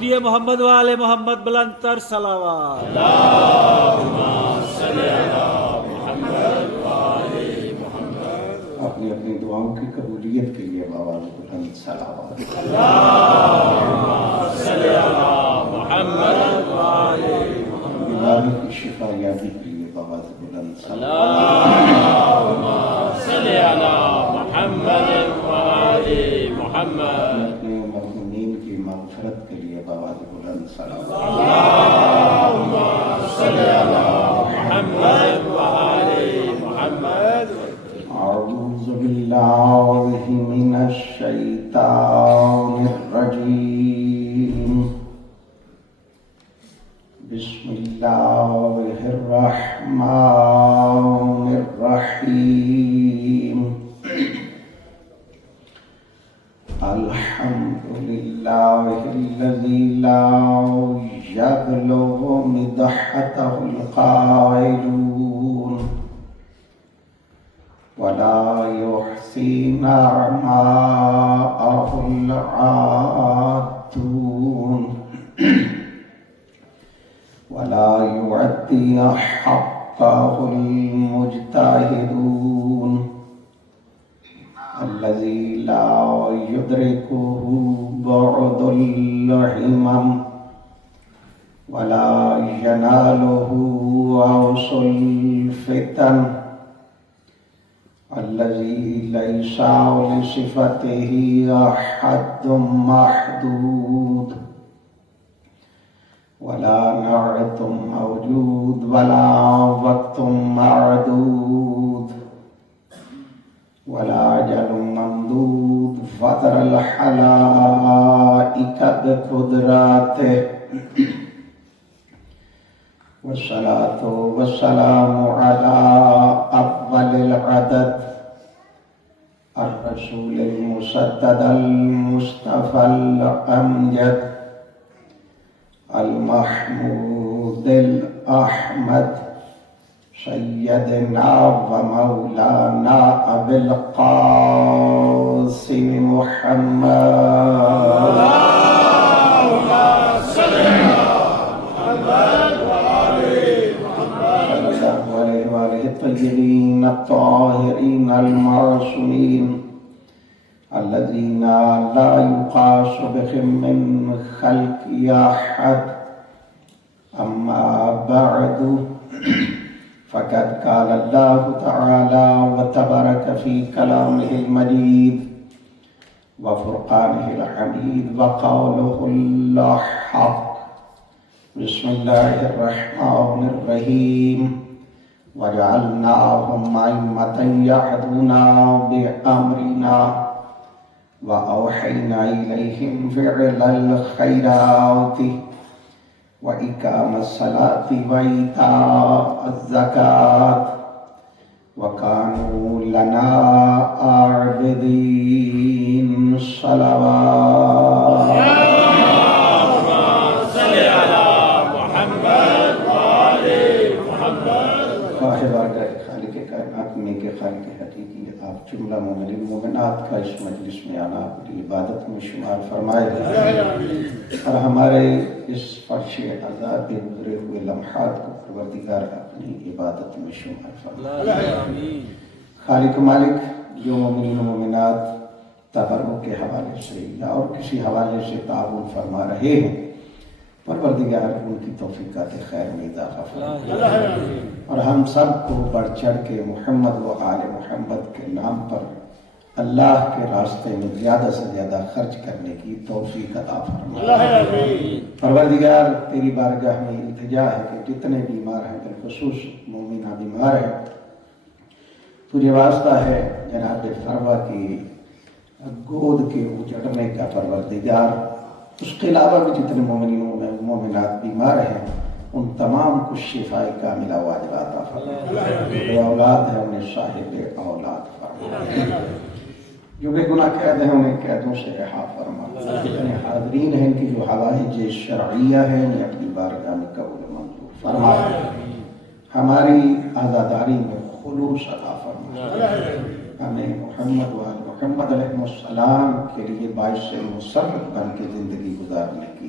درود محمد والے محمد بلند تر صلوات۔ اپنی اپنی دعاؤں کی قبولیت کے لیے بآواز بلند صلوات۔ بیماری کی شفا یابی کے لیے بآواز بلند اپنے مرحومین کی مغفرت کے لیے بآواز بلند اعوذ باللہ من الشیطان الرجیم، بسم اللہ الرحمن الرحیم، الحمد للہ الذی لا یبلغ مدحتہ القائلون ولا يحصي نعماءه العادون ولا يعطي حقه المجتهدون الذي لا يدركه بعد الهمم ولا يناله عوص الفتن الذي ليس لصفته حد محدود ولا نعت موجود ولا وقت معدود ولا أجل ممدود فطر الحلائق بقدراته والصلاة والسلام على أفضل العدد الرسول المسدد المصطفى الأمجد المحمود الأحمد سيدنا ومولانا أبي القاسم محمد الطيبين الطاهرين المعصومين الذين لا يقاس بهم من خلق أحد. أما بعد فقد قال الله تعالى وتبارك في كلامه المجيد وفرقانه الحميد وقوله الحق. بسم الله الرحمن الرحيم. وجعلناهم أئمة يهدون بأمرنا وأوحينا إليهم فعل الخيرات وإقام الصلاة وإيتاء الزكاة وكانوا لنا عابدين. صلوات. خالق حقیقی آپ جملہ مومنین مومنات کا اس مجلس میں آنا اپنی عبادت میں شمار فرمائے اور ہمارے اس فرش عذاب کے گزرے ہوئے لمحات کو پروردگار اپنی عبادت میں شمار فرمائے. خالق مالک جو مومنین و مومنات تبرک کے حوالے سے یا اور کسی حوالے سے تعاون فرما رہے ہیں، پروردگار ان کی توفیقات خیر میں اضافہ فرمائے اور ہم سب کو بڑھ چڑھ کے محمد و آل محمد کے نام پر اللہ کے راستے میں زیادہ سے زیادہ خرچ کرنے کی توفیق عطا فرمائے. پروردگار تیری بارگاہ میں التجا ہے کہ جتنے بیمار ہیں بالخصوص مومنہ بیمار ہیں، تجھے واسطہ ہے جناب فروا کی گود کے اجڑنے کا پروردگار، اس کے علاوہ بھی جتنے مومنین و مومنات بیمار ہیں ان تمام کو شفاء کاملہ واجبہ عطا فرمائے. جو اولاد ہیں انہیں صاحب اولاد فرمائے، جو بے گناہ قید ہیں انہیں قیدوں سے رہا فرمائے. جتنے حاضرین ہیں کہ جو حوائج شرعیہ ہیں انہیں اپنی بارگاہ میں قبول منظور فرمائے. ہماری عزاداری میں خلوص عطا فرمائے. ہمیں محمد و محمد علیہ السلام کے لیے باعث مسرت بن کے زندگی گزارنے کی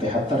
73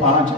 5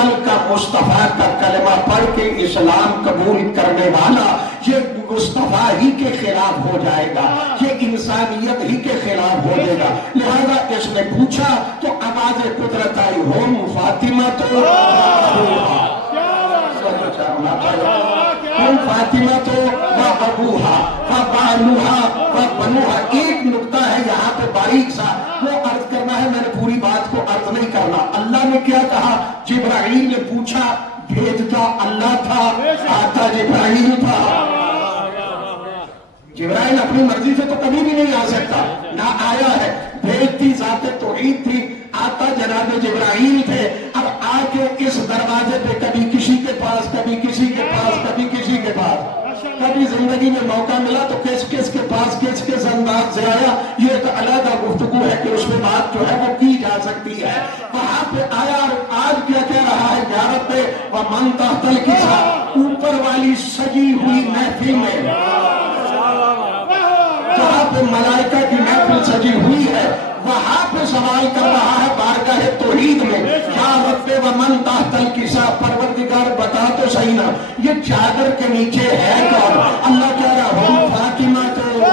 کل کا مصطفیٰ کا کلمہ پڑھ کے اسلام قبول کرنے والا یہ مصطفیٰ ہی کے خلاف ہو جائے گا، یہ انسانیت ہی کے خلاف ہو جائے گا۔ لہذا اس نے پوچھا تو آواز قدرت آئی، ہوم فاطمہ تو ہم فاطمہ تو ابوہا بالوہا بنوہا۔ ایک نقطہ ہے یہاں پہ باریک سا، وہ عرض کرنا ہے، میں نے پوری بات کو عرض نہیں کرنا۔ اللہ نے کیا کہا؟ جبرائیل نے پوچھا، بھیجتا اللہ تھا، آتا جبرائیل تھا۔ جبرائیل اپنی مرضی سے تو کبھی بھی نہیں آ سکتا، نہ آیا ہے، بھیجتی ذات توحید تھی، آتا جناب جبرائیل تھے۔ اب آ کے اس دروازے پہ کبھی کسی کے پاس، کبھی کسی کے پاس، کبھی کسی کے پاس، کبھی زندگی میں موقع ملا تو کس کس کے پاس کس کس انداز سے آیا، یہ ایک علیحدہ گفتگو ہے کہ اس میں بات جو ہے وہ کی جا سکتی ہے۔ وہاں پہ آیا اور آج کیا کہہ رہا ہے گیارہ پہ، وَمَن تَحْتَ الْكِسَاءِ، اوپر والی سجی ہوئی محفل میں، جہاں پہ ملائکہ کی محفل سجی ہوئی ہے، وہاں پہ سوال کر رہا ہے بارگاہ توحید میں، یا رب ومن تحت الکساء، پروردگار بتا تو صحیح نا یہ چادر کے نیچے ہے کون؟ اللہ کہہ رہا ہم فاطمہ تو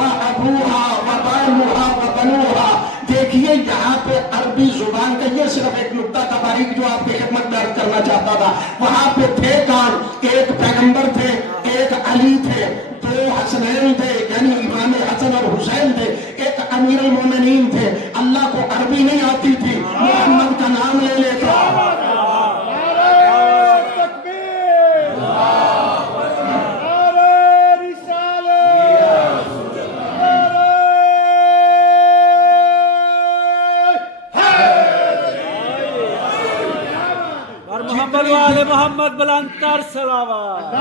ابوہا بالوہا بنوہا۔ دیکھیے یہاں پہ عربی زبان کا یہ صرف ایک نقطہ تھا باریک جو آپ کی خدمت میں عرض کرنا چاہتا تھا۔ وہاں پہ تھے کون؟ ایک پیغمبر تھے، ایک علی تھے، دو حسنین تھے یعنی امام حسن اور حسین تھے، ایک امیر المومنین تھے۔ اللہ کو عربی نہیں آتی تھی، محمد کا نام لے لیتا۔ محمد والے محمد بلند تر صلوات۔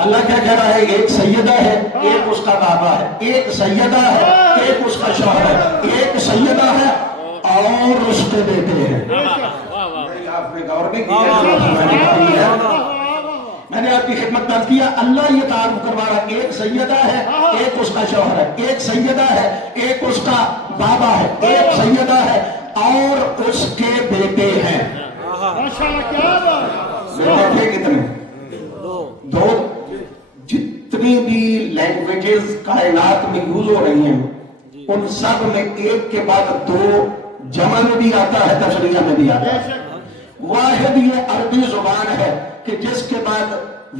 اللہ کیا کہہ رہا ہے؟ ایک سیدہ ہے، ایک اس کا بابا ہے، ایک سیدہ ہے، ایک اس کا شوہر ہے، ایک سیدہ ہے اور اس کے بیٹے ہیں۔ آپ نے غور نہیں کیا؟ میں نے آپ کی خدمت کر دیا، اللہ یہ تعارف کروا رہا ہے، ایک سیدہ ہے، ایک اس کا شوہر ہے، ایک سیدہ ہے، ایک اس کا بابا ہے، ایک سیدہ ہے اور اس کے بیٹے ہیں۔ بیٹے کتنے؟ دو۔ جتنی بھی لینگویجز کائنات میں یوز ہو رہی ہیں ان سب میں ایک کے بعد دو جمع میں بھی آتا ہے، تشریح میں بھی آتا ہے۔ واحد یہ عربی زبان ہے کہ جس کے بعد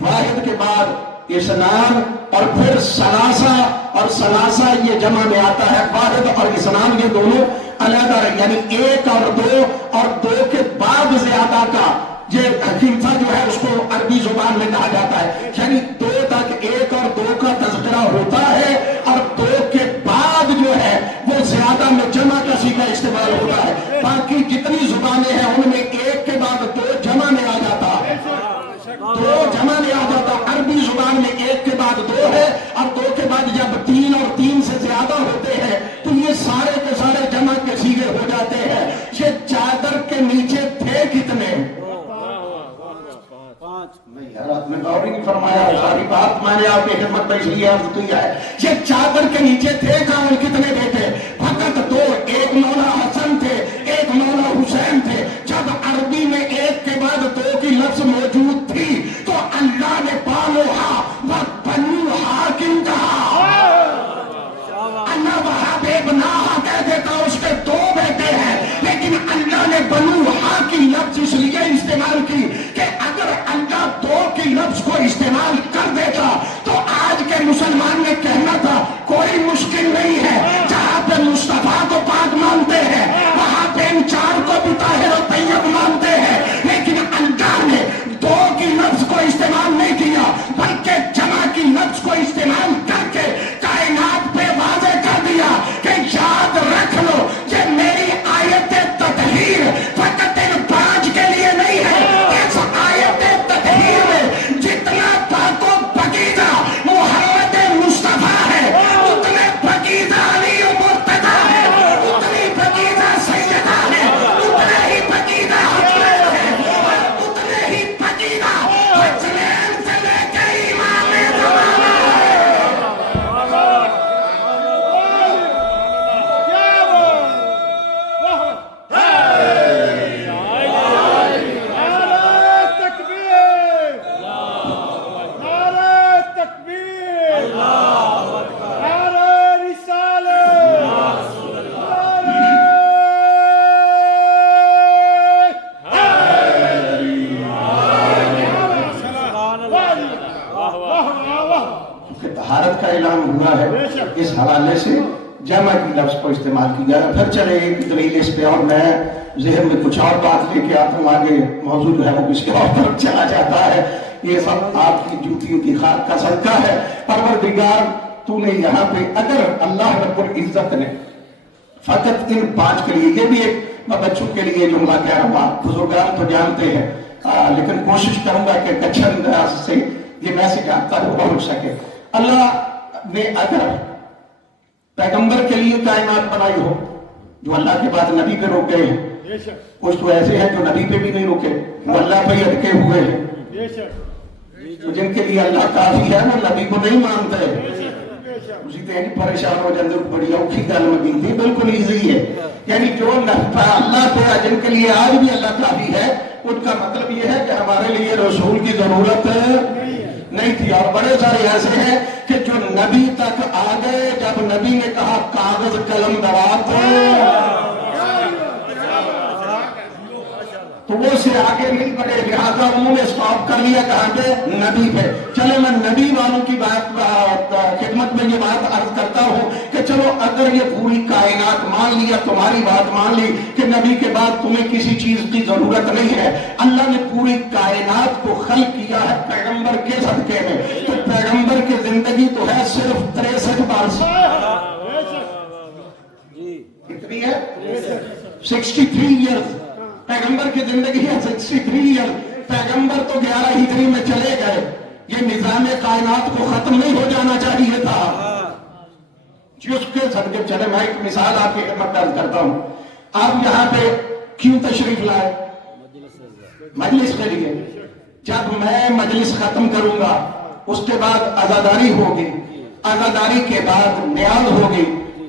واحد کے بعد اسنان اور پھر ثلاثہ، اور ثلاثہ یہ جمع میں آتا ہے۔ واحد اور اسنان یہ دونوں علیحدہ رہے، یعنی ایک اور دو کے بعد زیادہ کا یہ حقیقہ جو ہے اس کو عربی زبان میں کہا جاتا ہے، یعنی دو تک ایک اور دو کا تذکرہ ہوتا ہے اور دو کے بعد جو ہے وہ زیادہ میں جمع کا صیغہ استعمال ہوتا ہے۔ باقی جتنی زبانیں ہیں ان میں ایک کے بعد دو جمع میں آ جاتا ہے، دو جمع میں آ جاتا۔ عربی زبان میں ایک کے بعد دو ہے اور دو کے بعد جب تین اور تین سے زیادہ ہوتے ہیں تو یہ سارے کے سارے جمع کے صیغے ہو جاتے ہیں۔ یہ چادر کے نیچے تھے کتنے؟ نہیں یار آپ نے غور نہیں فرمایا، ساری بات میں نے آپ کی خدمت میں اس لیے عرض کی ہے۔ یہ چادر کے نیچے تھے کون؟ کتنے بیٹے؟ فقط دو، ایک مولا حسن تھے، ایک مولا حسین تھے۔ جب عربی میں ایک کے بعد دو کی لفظ موجود تھی تو اللہ نے بالوہا و بنوہا کیوں کہا؟ اللہ وہاں بے بناہا کہہ دیتا اس کے دو بیٹے ہیں، لیکن اللہ نے بنوہا کی لفظ اس لیے استعمال کی کہ اگر اللہ دو کی لفظ کو استعمال کر دیتا تو آج کے مسلمان نے کہنا تھا کوئی مشکل نہیں ہے، جہاں پہ مصطفیٰ کو پاک مانتے ہیں وہاں پہ ان چار کو بھی طاہر و طیب مانتے ہیں، لیکن اللہ نے دو کی لفظ کو استعمال نہیں کیا بلکہ جمع کی لفظ کو استعمال کر کے کائنات پہ واضح کر دیا کہ یاد رکھ لو کہ میری آیت تطہیر فقط ان 5 کے لیے نہیں ہے، اس آیت تطہیر میں جتنا پاک بھارت کا اعلان ہوا ہے، اس حوالے سے جمع کی لفظ کو استعمال کیا ہے. پھر چلے ایک دلیل اس پہ، اور میں ذہن میں کچھ اور بات لے کے آتا ہوں، آگے موضوع جو ہے وہ کسی اور طرف چلا جاتا ہے. یہ سب آپ کی جوتیوں کی خاک کا صدقہ ہے. پروردگار تو نے یہاں پہ، اگر اللہ رب العزت نے فقط ان 5 کے لیے، یہ بھی ایک میں بچوں کے لیے جملہ کہہ رہا ہوں، بزرگان تو جانتے ہیں، لیکن کوشش کروں گا کہ اچھے انداز سے یہ میسج آپ تک پہنچ سکے. اللہ نے اگر پیغمبر کے لیے کائنات بنائی ہو، جو اللہ کے بعد نبی پہ روک گئے ہیں، کچھ تو ایسے ہیں جو نبی پہ بھی نہیں روکے، وہ اللہ پہ ہی اٹکے ہوئے ہیں، تو جن کے لیے اللہ کافی ہے وہ نبی کو نہیں مانتے. اسی طرح پریشان ہو جاتے، بڑی اوکھی گل مگی تھی، بالکل ایزی ہے. یعنی جو اللہ پہ، جن کے لیے آج بھی اللہ کافی ہے، ان کا مطلب یہ ہے کہ ہمارے لیے رسول کی ضرورت نہیں تھی. اور بڑے سارے ایسے ہیں کہ جو نبی تک آ گئے، جب نبی نے کہا کاغذ قلم دوات تو وہ سے آگے نہیں بڑھے، لہذا انہوں نے سٹاپ کر لیا کہاں پہ؟ نبی پہ. چلے میں نبی والوں کی بات خدمت میں یہ بات عرض کرتا ہوں کہ چلو اگر یہ پوری کائنات مان لیا، تمہاری بات مان لی کہ نبی کے بعد تمہیں کسی چیز کی ضرورت نہیں ہے، اللہ نے پوری کائنات کو خلق کیا ہے پیغمبر کے صدقے میں، تو پیغمبر کی زندگی تو ہے صرف 63 برس. کتنی ہے؟ 63 ایئرز. پیغمبر کی زندگی ہے 63 ایئر. پیغمبر تو 11 ہجری میں چلے گئے. یہ نظام کائنات کو ختم نہیں ہو جانا چاہیے تھا جی، اس کے صدقے چلے. میں ایک مثال آپ کی خدمت عرض کرتا ہوں. آپ یہاں پہ کیوں تشریف لائے؟ مجلس کے لیے. جب میں مجلس ختم کروں گا اس کے بعد عزاداری ہوگی، عزاداری کے بعد نیاز ہوگی،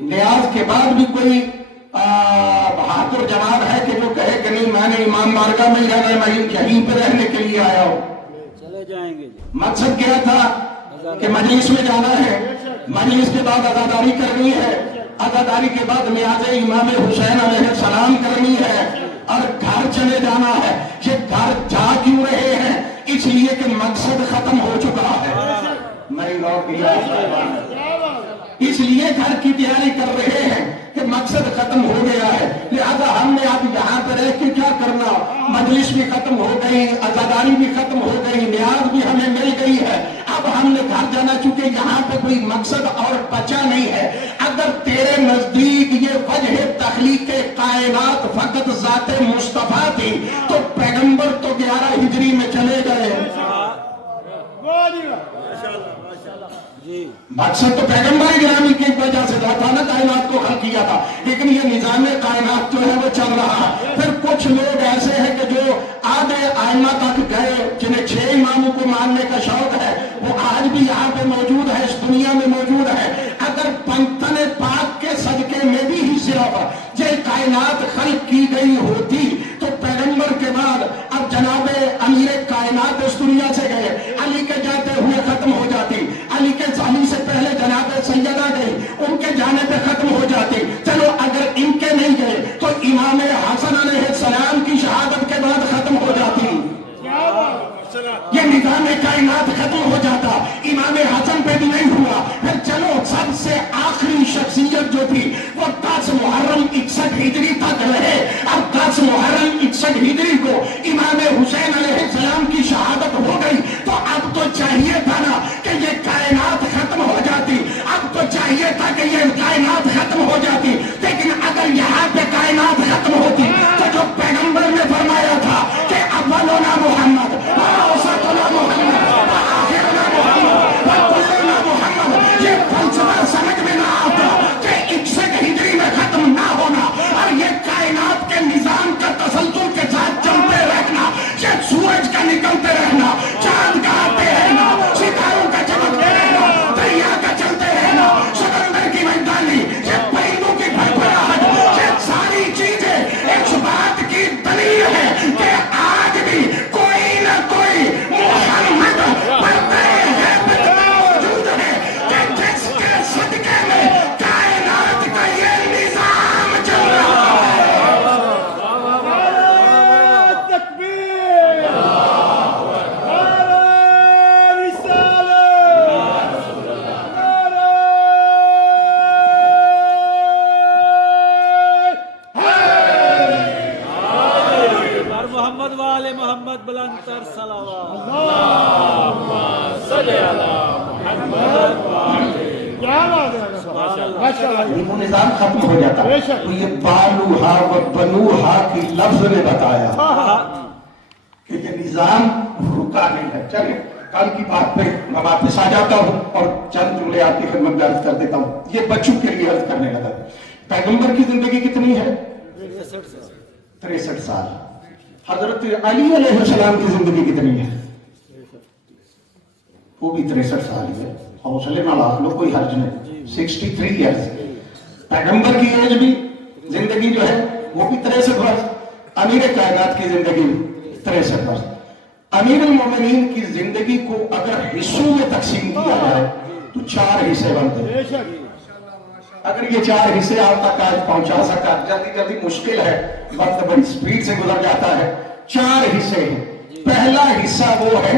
نیاز کے بعد بھی کوئی بہادر جواب ہے کہ جو کہے کہ نہیں میں نے امام بارگاہ میں رہنا ہے، میں یہیں پہ رہنے کے لیے آیا ہوں. چلے جائیں گے. مقصد کیا تھا کہ مجلس میں جانا ہے، مجلس کے بعد عزاداری کرنی ہے، عزاداری کے بعد نیاز امام حسین علیہ السلام کرنی ہے اور گھر چلے جانا ہے. یہ گھر جا کیوں رہے ہیں؟ اس لیے کہ مقصد ختم ہو چکا ہے. میری لوگ اس لیے گھر کی تیاری کر رہے ہیں کہ مقصد ختم ہو گیا ہے. لہذا ہم نے اب یہاں پر رہ کے کیا کرنا؟ مجلس بھی ختم ہو گئی، عزاداری بھی ختم ہو گئی، نیاز بھی ہمیں مل گئی ہے. اب ہم نے گھر جانا، چونکہ یہاں پہ کوئی مقصد اور بچا نہیں ہے. اگر تیرے نزدیک یہ وجہ تخلیق کائنات فقط ذات مصطفیٰ تھی تو پیغمبر تو 11 ہجری میں چلے گئے. مقصد تو پیغمبر گرامی کی وجہ سے تھا نا، کائنات کو خلق کیا تھا، لیکن یہ نظام کائنات جو ہے وہ چل رہا ہے. پھر کچھ لوگ ایسے ہیں کہ جو آدھے آئمہ تک گئے، جنہیں 6 اماموں کو ماننے کا شوق ہے، وہ آج بھی یہاں پہ موجود ہے، اس دنیا میں موجود ہے. اگر پنتن پاک کے صدقے میں بھی ہی صرف یہ کائنات خلق کی گئی ہوتی تو پیغمبر کے بعد اب جناب امیر کائنات اس دنیا سے گئے، علی کے جاتے ہوئے ختم ہو جاتی، علی سے پہلے جناب سیدہ گئی، ان کے جانے پہ ختم ہو جاتی. چلو اگر ان کے نہیں گئے تو امام حسن علیہ السلام کی شہادت کے بعد ختم ہو جاتی، یہ نظام کائنات ختم ہو جاتا. امام حسن پہ بھی نہیں ہوا. پھر چلو سب سے آخری شخصیت جو تھی وہ 10 محرم 61 ہجری تک رہے. اب 10 محرم 61 ہجری کو امام حسین علیہ السلام کی شہادت ہو گئی تو اب تو چاہیے تھا نا کہ یہ کائنات ختم ہو جاتی، اب تو چاہیے تھا کہ یہ کائنات ختم ہو جاتی. لیکن اگر یہاں پہ کائنات ختم ہوتی تو جو پیغمبر نے فرمایا تھا کہ اولنا محمد وآخرنا محمد، یہ فلسفہ سمجھ میں نہ آتا کہ 61 ہجری میں ختم نہ ہونا اور یہ کائنات کے نظام کا تسلسل کے ساتھ چلتے رہنا، یہ سورج کا نکلتے رہنا، یہ وہ نظام ختم ہو جاتا. تو یہ بالوہا و بنوہا کی لفظ نے بتایا کہ یہ نظام رکا نہیں ہے. چلے کل کی بات پہ میں واپس آ جاتا ہوں اور چند جملے آپ کی خدمت میں عرض کر دیتا ہوں. یہ بچوں کے لیے عرض کرنے لگا. پیغمبر کی زندگی کتنی ہے؟ 63 سال. حضرت علی علیہ السلام کی زندگی کتنی ہے؟ وہ بھی 63 سال ہے. حوصلے نہ لاکھ لو، کوئی حرج نہیں. 63 ایئرز. پیغمبر کی ایج بھی زندگی جو ہے وہ بھی 63 برس. امیر کائنات کی زندگی 63 برس. امیر المومنین کی زندگی کو اگر حصوں میں تقسیم کیا جائے تو 4 حصے بنتے ہیں. اگر یہ 4 حصے آپ تک آج پہنچا سکا، جلدی مشکل ہے، وقت بڑی سپیڈ سے گزر جاتا ہے. 4 حصے ہیں. پہلا حصہ وہ ہے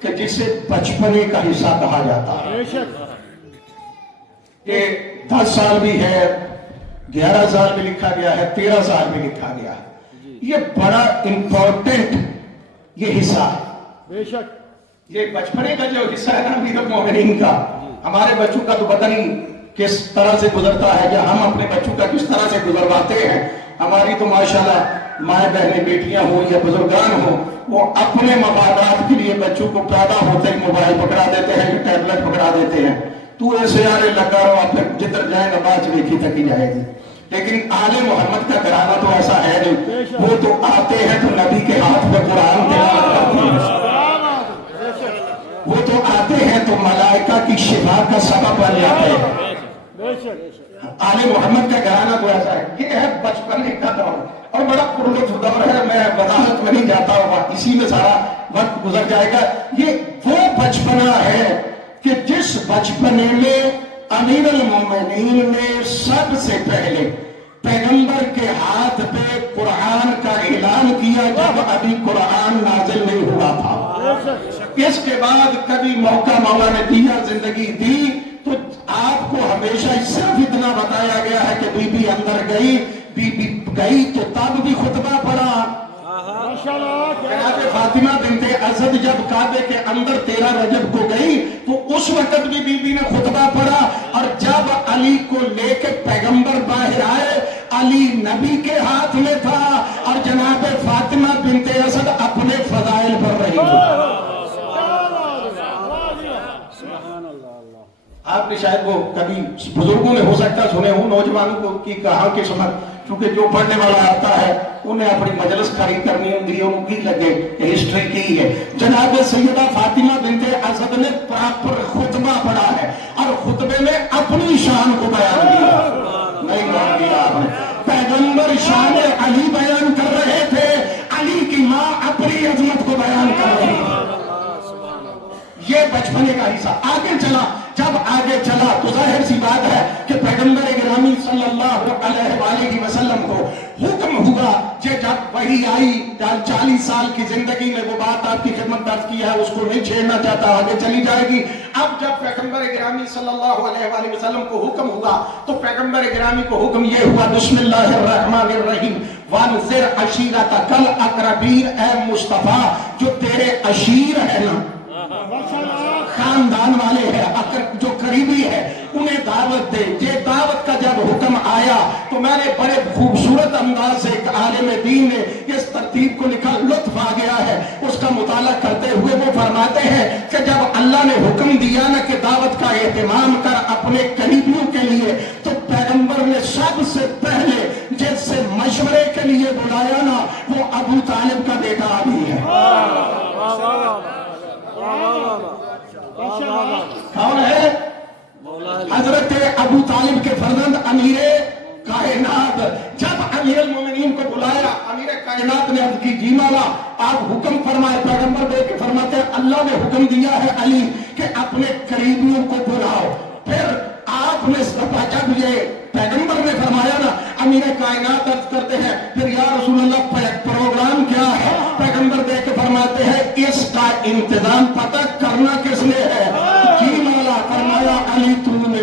کہ جسے بچپنے کا حصہ کہا جاتا ہے. یہ 10 سال بھی ہے، 11 سال بھی لکھا گیا ہے، 13 سال بھی لکھا گیا ہے. یہ بڑا امپورٹنٹ یہ حصہ ہے. بے شک یہ بچپنے کا جو حصہ ہے نا امیر المومنین کا، ہمارے بچوں کا تو پتہ نہیں کس طرح سے گزرتا ہے یا ہم اپنے بچوں کا کس طرح سے گزرواتے ہیں. ہماری تو ماشاءاللہ مائیں بہنیں بیٹیاں ہوں یا بزرگان ہوں، وہ اپنے مفادات کے لیے بچوں کو پیدا ہوتے ہی موبائل پکڑا دیتے ہیں یا ٹیبلٹ پکڑا دیتے ہیں. تو ایسے آرے لگا رہو، آپ جدھر جائیں نماز دیکھی تکی جائے گی. لیکن آل محمد کا گھرانہ تو ایسا ہے نہیں. وہ تو آتے ہیں تو نبی کے ہاتھ میں قرآن تلاوت کرتے ہیں. وہ تو آتے ہیں تو ملائکہ کی شفا کا سبب بن جاتے ہیں. آل محمد کا گھرانہ تو ایسا ہے. یہ ہے بچپن کا دور اور بڑا پرلطف دور ہے. میں وضاحت میں نہیں جاتا ہوا، اسی میں سارا وقت گزر جائے گا. یہ وہ بچپنا ہے کہ جس بچپنے میں امیر المومنین نے سب سے پہلے پیغمبر کے ہاتھ پہ قرآن کا اعلان کیا جب ابھی قرآن نازل نہیں ہوا تھا. اس کے بعد کبھی موقع مولا نے دیا، زندگی دی تو آپ کو ہمیشہ صرف اتنا بتایا گیا ہے کہ بی بی اندر گئی، بی بی گئی تو تب بھی خطبہ پڑھا. جناب فاطمہ بنت اسد جب کعبے کے اندر 13 رجب کو گئی تو اس وقت بھی بی بی نے خطبہ پڑھا. اور جب علی کو لے کے پیغمبر باہر آئے، علی نبی کے ہاتھ میں تھا اور جناب فاطمہ بنت اسد اپنے فضائل پر رہی. آپ نے شاید وہ کبھی بزرگوں نے ہو سکتا سنے ہوں، نوجوانوں کو کی کہاں کے سمجھ، کیونکہ جو پڑھنے والا آتا ہے انہیں اپنی مجلس کھڑی کرنی ہوگی، ان کی لگے ہسٹری کی ہے. جناب سیدہ فاطمہ بنت اسد نے پراپر خطبہ پڑھا ہے اور خطبے میں اپنی شان کو بیان کیا. نہیں بیان کیا آپ نے. پیغمبر شان علی بیان کر رہے تھے، علی کی ماں اپنی عظمت کو بیان کر رہی تھی. یہ بچپنے کا حصہ. آگے چلا، جب آگے چلا تو ظاہر سی بات ہے کہ پیغمبر گرامی صلی اللہ علیہ وآلہ وسلم کو حکم ہوا کہ جب وحی آئی 40 سال کی زندگی میں، وہ بات آپ کی خدمت درج کی ہے، اس کو نہیں چھیڑنا چاہتا، آگے چلی جائے گی. اب جب پیغمبر گرامی صلی اللہ علیہ وآلہ وسلم کو حکم ہوا تو پیغمبر گرامی کو حکم یہ ہوا، بسم اللہ الرحمن الرحیم، وانذر عشیرتک الاقربین. اے مصطفیٰ جو تیرے عشیر ہے نا، خاندان والے ہیں، جو قریبی ہے، انہیں دعوت دے. یہ دعوت کا جب حکم آیا تو میں نے بڑے خوبصورت انداز سے ایک عالم دین نے اس ترتیب کو لکھا، لطف آ گیا ہے اس کا مطالعہ کرتے ہوئے. وہ فرماتے ہیں کہ جب اللہ نے حکم دیا نا کہ دعوت کا اہتمام کر اپنے قریبیوں کے لیے، تو پیغمبر نے سب سے پہلے جس سے مشورے کے لیے بلایا نا وہ ابو طالب کا بیٹا علی ہے. کون ہے؟ حضرت ابو طالب کے فرزند امیر کائنات. جب امیر المومنین کو بلایا، امیر کائنات نے عرض کی، جی مولا آپ حکم فرمائے. پیغمبر دے کے فرماتے ہیں اللہ نے حکم دیا ہے علی کہ اپنے قریبیوں کو بلاؤ. پھر آپ نے جب یہ پیغمبر نے فرمایا نا، امیر کائنات عرض کرتے ہیں پھر یا رسول اللہ پروگرام کیا ہے؟ پیغمبر دے کے فرماتے ہیں اس کا انتظام پتہ کرنا کس نے ہے؟ جی مولا. فرمایا علی تو نے.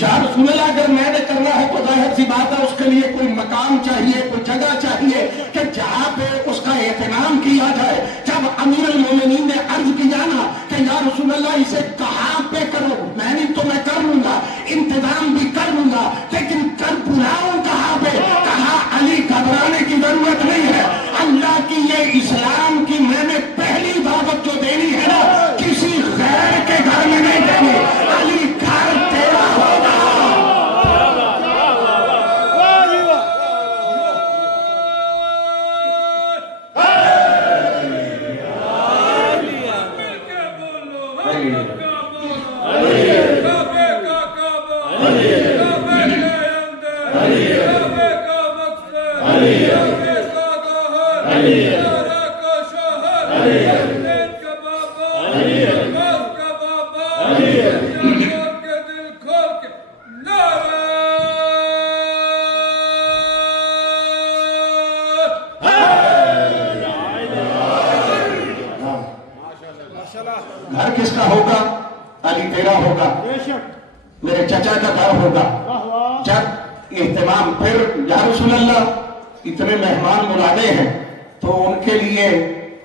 یا رسول اللہ اگر میں نے کرنا ہے تو ظاہر سی بات ہے اس کے لیے کوئی مقام چاہیے، کوئی جگہ چاہیے کہ جہاں پہ اس کا اہتمام کیا جائے. جب امیر المومنین نے عرض کیا نا کہ یا رسول اللہ اسے کہاں پہ کرو، میں گھر کس کا ہوگا؟ علی تیرا ہوگا، میرے چچا کا گھر ہوگا. جب اہتمام، پھر یا رسول اللہ اتنے مہمان بلانے ہیں تو ان کے لیے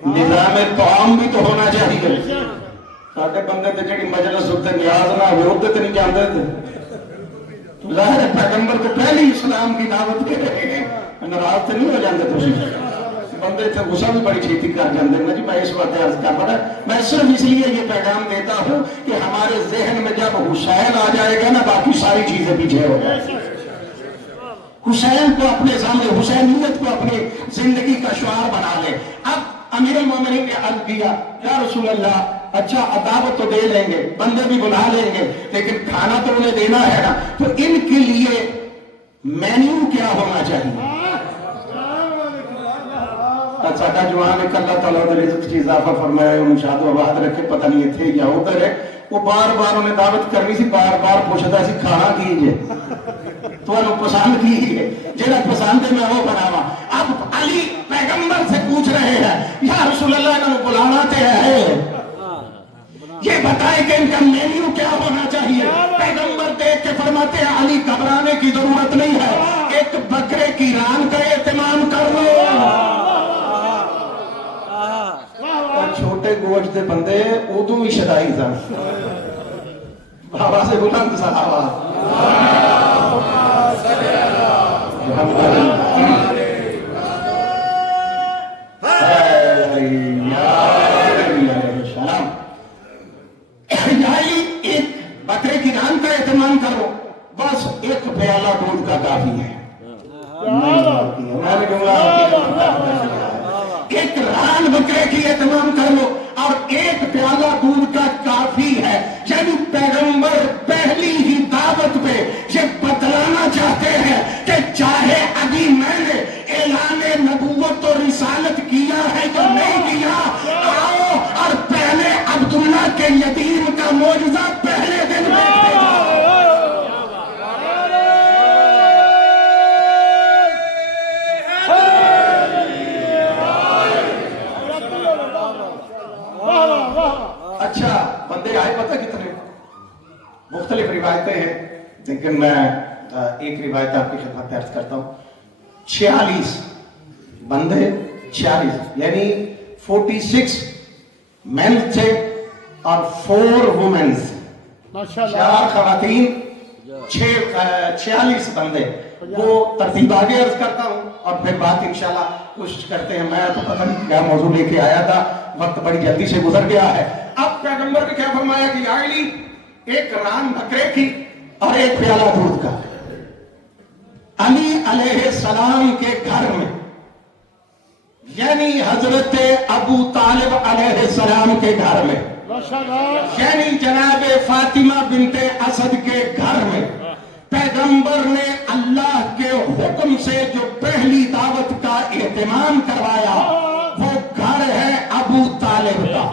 نظام طعام بھی تو ہونا چاہیے. ساڈے بندے تے جڑی مجلس اتنے نیاز نہ ہوئے ادھر نہیں جاندے تھے. ظاہر ہے پیغمبر کو پہلی اسلام کی دعوت دے رہے ہیں، ناراض تو نہیں ہو جاندے تسی؟ بندے تھے غصہ بھی بڑی چھیتی کر جاندے ہیں. جی میں اس وقت عرض کر پڑا، میں صرف اس لیے یہ پیغام دیتا ہوں کہ ہمارے ذہن میں جب حسین آ جائے گا نا باقی ساری چیزیں پیچھے ہو جائیں. حسین کو اپنے سامنے، حسینیت کو اپنی زندگی کا شعار بنا لے. اب امیر المومنین نے عرض کیا یا رسول اللہ اچھا دعوت تو دے لیں گے، بندے بھی بلا لیں گے، لیکن کھانا تو انہیں دینا ہے نا، تو ان کے لیے مینیو کیا ہونا چاہیے؟ ساڈا جوان ایک اللہ تعالیٰ نے رزق چیز اضافہ فرمایا، انہوں شاد و آباد رکھے، پتہ نہیں تھے یا ادھر ہے. وہ بار بار انہیں دعوت کرنی سی، بار بار پوچھتا سی کھانا کیجئے تو انہوں پسند کیجئے، جنہا پسند ہے میں وہ بناوا. اب علی پیغمبر سے پوچھ رہے ہیں یا رسول اللہ انہوں بلانا تے ہے، یہ بتائیں کہ ان کا مینیو کیا ہونا چاہیے. پیغمبر دیکھ کے فرماتے ہیں علی گھبرانے کی ضرورت نہیں ہے، ایک بکرے کی ران کا اہتمام کر لو. چھوٹے گوشت دے بندے ادو بھی شدائی سن. بابا سے بلند صحابہ ایک بکرے کی ران کا اہتمام کرو، بس ایک پیالہ دودھ کا کافی ہے. ایک ران بکرے کی اہتمام کر لو اور ایک پیالہ دودھ کا کافی ہے. یعنی پیغمبر پہلی ہی دعوت پہ یہ بتلانا چاہتے ہیں کہ چاہے ابھی میں نے اعلان نبوت اور رسالت کیا ہے یا نہیں کیا، آؤ اور پہلے عبداللہ کے یتیم کا معجزہ پہلے دن دیکھتے جاؤ. اچھا بندے آئے پتہ کتنے؟ مختلف روایتیں ہیں لیکن میں ایک روایت آپ کی خدمت عرض کرتا ہوں. 46 بندے، 46 یعنی 46 مین تھے اور 4 وومنز، 4 خواتین، 46 بندے. وہ ترتیب آگے عرض کرتا ہوں اور پھر بات انشاءاللہ کوشش کرتے ہیں. میں تو پتہ نہیں کیا موضوع لے کے آیا تھا، وقت بڑی جلدی سے گزر گیا ہے. اب پیغمبر نے کیا فرمایا کہ یا علی ایک ران بکرے کی اور ایک پیالہ دودھ کا. علی علیہ السلام کے گھر میں یعنی حضرت ابو طالب علیہ السلام کے گھر میں یعنی جناب فاطمہ بنت اسد کے گھر میں پیغمبر نے اللہ کے حکم سے جو پہلی دعوت کا اہتمام کروایا وہ گھر ہے ابو طالب کا،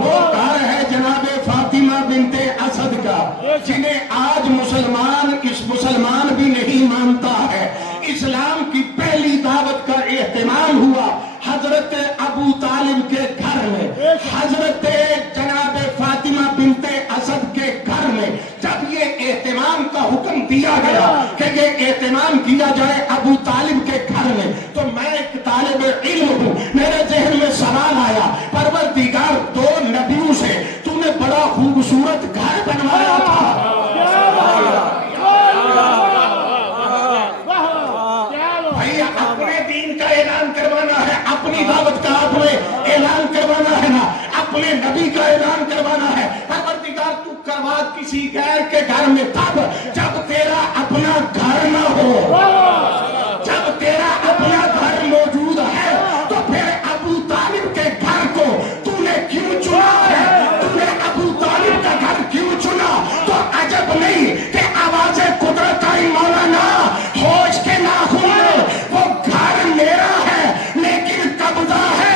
وہ گھر ہے جناب فاطمہ بنت اسد کا، جنہیں آج مسلمان بھی نہیں مانتا ہے. اسلام کی پہلی دعوت کا اہتمام ہوا حضرت ابو طالب کے گھر میں، حضرت جناب فاطمہ بنت اسد کے گھر میں. جب یہ اہتمام کا حکم دیا گیا کہ یہ اہتمام کیا جائے ابو طالب کے گھر میں، تو میں ایک طالب علم ہوں، میرے ذہن میں سوال آیا پروردگار 2 نبیوں سے تو نے بڑا خوبصورت گھر بنوایا تھا، بھائی اپنے دین کا اعلان کروانا ہے، اپنی دعوت کا آپ نے اعلان کروانا ہے نا، اپنے نبی کا اعلان کروانا ہے. پروردگار تو کروا کسی غیر کے گھر میں تب جب تیرا اپنا گھر نہ ہو. جب تیرا اپنا گھر موجود ہے تو پھر ابو طالب کے گھر کو تو نے کیوں چنا ہے؟ تو نے ابو طالب کا گھر کیوں چنا؟ تو عجب نہیں کہ آواز قدرت آئی مولانا ہوش کے ناخن، وہ گھر میرا ہے لیکن قبضہ ہے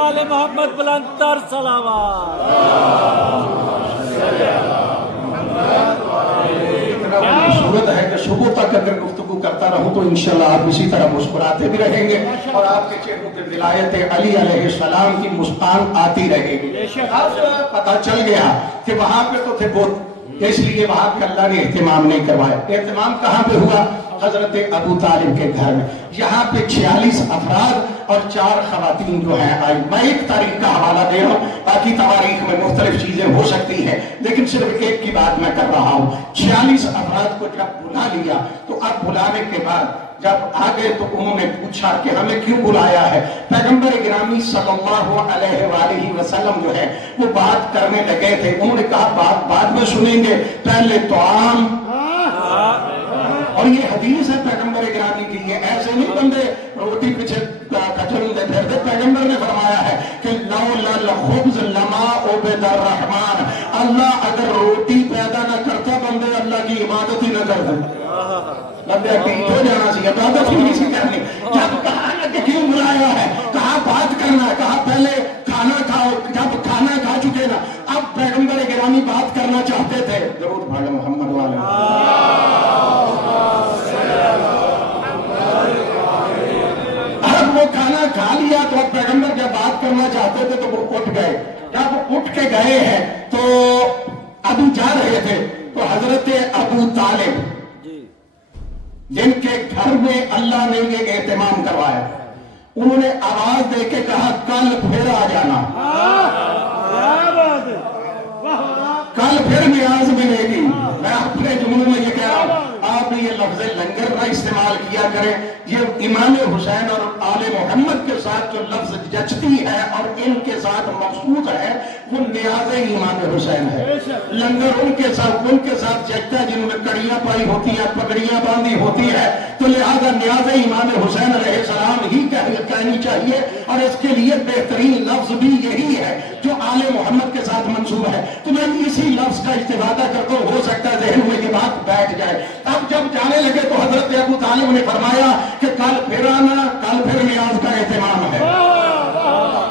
آل محمد بلند تر صلوات. صورت ہے کہ صبح تک اگر گفتگو کرتا رہوں تو انشاءاللہ آپ اسی طرح مسکراتے بھی رہیں گے اور آپ کے چہروں پہ ولایت علی علیہ السلام کی مسکان آتی رہے گی. اب پتہ چل گیا کہ وہاں پہ تو تھے بت، اس لیے وہاں پہ اللہ نے اہتمام نہیں کروایا. اہتمام کہاں پہ ہوا؟ حضرت ابو طالب کے گھر میں. یہاں پہ 46 افراد اور 4 خواتین جو ہیں آئی. میں ایک تاریخ کا حوالہ دے رہا ہوں، باقی تواریخ میں مختلف چیزیں ہو سکتی ہیں لیکن صرف ایک کی بات میں کر رہا ہوں. 46 افراد کو جب بلا لیا تو اب بلانے کے بعد جب آگے تو انہوں نے پوچھا کہ ہمیں کیوں بلایا ہے. پیغمبر گرامی صلی اللہ علیہ وآلہ وسلم جو ہے وہ بات کرنے لگے تھے. انہوں نے کہا بات بعد میں سنیں گے، پہلے تو عام. اور یہ حدیث ہے پیغمبر گرامی کی، یہ ایسے نہیں بندے روٹی پیچھے کچلتے پھرتے. پیغمبر نے فرمایا ہے کہ لولا الخبز لما عبد الرحمن، اللہ اگر روٹی پیدا نہ کرتا بندے اللہ کی عبادت ہی نہ کرتے. بندے ٹھیک ہو جانا سی، عبادت ہی نہیں سی کرنی. جب کہا کہ کیوں بلایا ہے، کہا بات کرنا ہے، کہا پہلے کھانا کھاؤ. جب کھانا کھا چکے نا اب پیغمبر گرامی بات کرنا چاہتے تھے. ضرور بھائی محمد والے وہ کھانا کھا لیا تو اب پیغمبر جب بات کرنا چاہتے تھے تو وہ اٹھ گئے. جب وہ اٹھ کے گئے ہیں تو ابھی جا رہے تھے تو حضرت ابو طالب جن کے گھر میں اللہ نے یہ اہتمام کروایا، انہوں نے آواز دے کے کہا کل پھر آ جانا، کل پھر نیاز ملے گی. میں اپنے جملوں میں یہ کہہ رہا ہوں، آپ یہ لفظ لنگر نہ استعمال کیا کریں. یہ امام حسین اور آل محمد کے ساتھ جو لفظ جچتی ہے اور ان کے ساتھ مقصود ہے وہ نیاز امام حسین ہے. لنگر ان کے ساتھ جچتا ہے جنہوں نے کڑیاں پائی ہوتی ہیں، پگڑیاں باندھی ہوتی ہے. تو لہذا نیاز امام حسین علیہ السلام ہی کہنی چاہیے اور اس کے لیے بہترین لفظ بھی یہی ہے جو آل محمد کے ساتھ منسوب ہے. تو میں اسی لفظ کا استفادہ کرتا ہوں، ہو سکتا ہے ذہن میں یہ بات بیٹھ جائے. اب جب جانے لگے تو حضرت ابو طالب نے فرمایا کہ کل پھر آنا، کل پھر نیاز کا اہتمام ہے.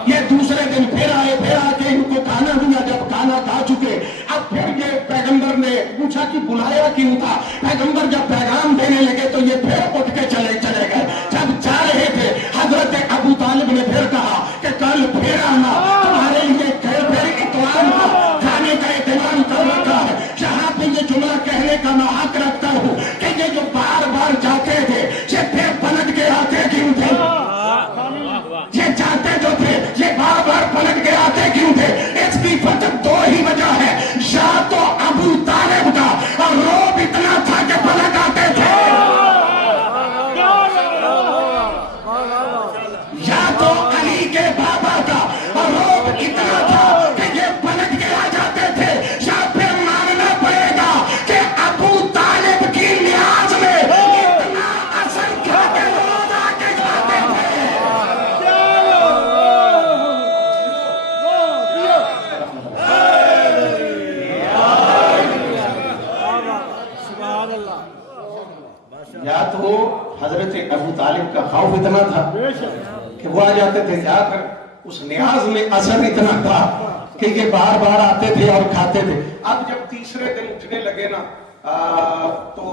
یہ دوسرے دن پھر آئے، پھر آ کے ان کو کھانا دیا. جب کھانا کھا چکے اب پھر یہ پیغمبر نے پوچھا کہ بلایا کیوں تھا. پیغمبر جب پیغام دینے لگے تو یہ پھر اٹھ کے چلے گئے. جب جا رہے تھے حضرت ابو طالب نے پھر کہا کہ کل پھر آنا، تمہارے لیے پھر اتوار کا کھانے کا اہتمام کر رکھا ہے. یہاں پہ یہ جملہ کہنے کا میں حق رکھتا ہوں کہ یہ جو بار بار جاتے تھے یہ پھر پلٹ کے آتے کیوں تھے؟ یہ جاتے جو تھے یہ بار بار پلٹ کے آتے کیوں تھے؟ اس کی فقط 2 ہی وجہ ہے. یا تو ابو طالب کا اور روب اتنا تھا کہ پلٹ آتے تھے، یا تو علی کے بابا کا اور روب اتنا تھا کہ یہ پلٹ کے آ جاتے تھے، یا پھر ماننا پڑے گا کہ ابو طالب کی نیاز میں اتنا اثر تھا کہ روز آ کے جاتے تھے. یا تو حضرت ابو طالب کا خوف اتنا تھا کہ وہ آ جاتے تھے، جا کر اس نیاز میں اثر اتنا تھا کہ یہ بار بار آتے تھے اور کھاتے تھے. اب جب تیسرے دن اٹھنے لگے نا تو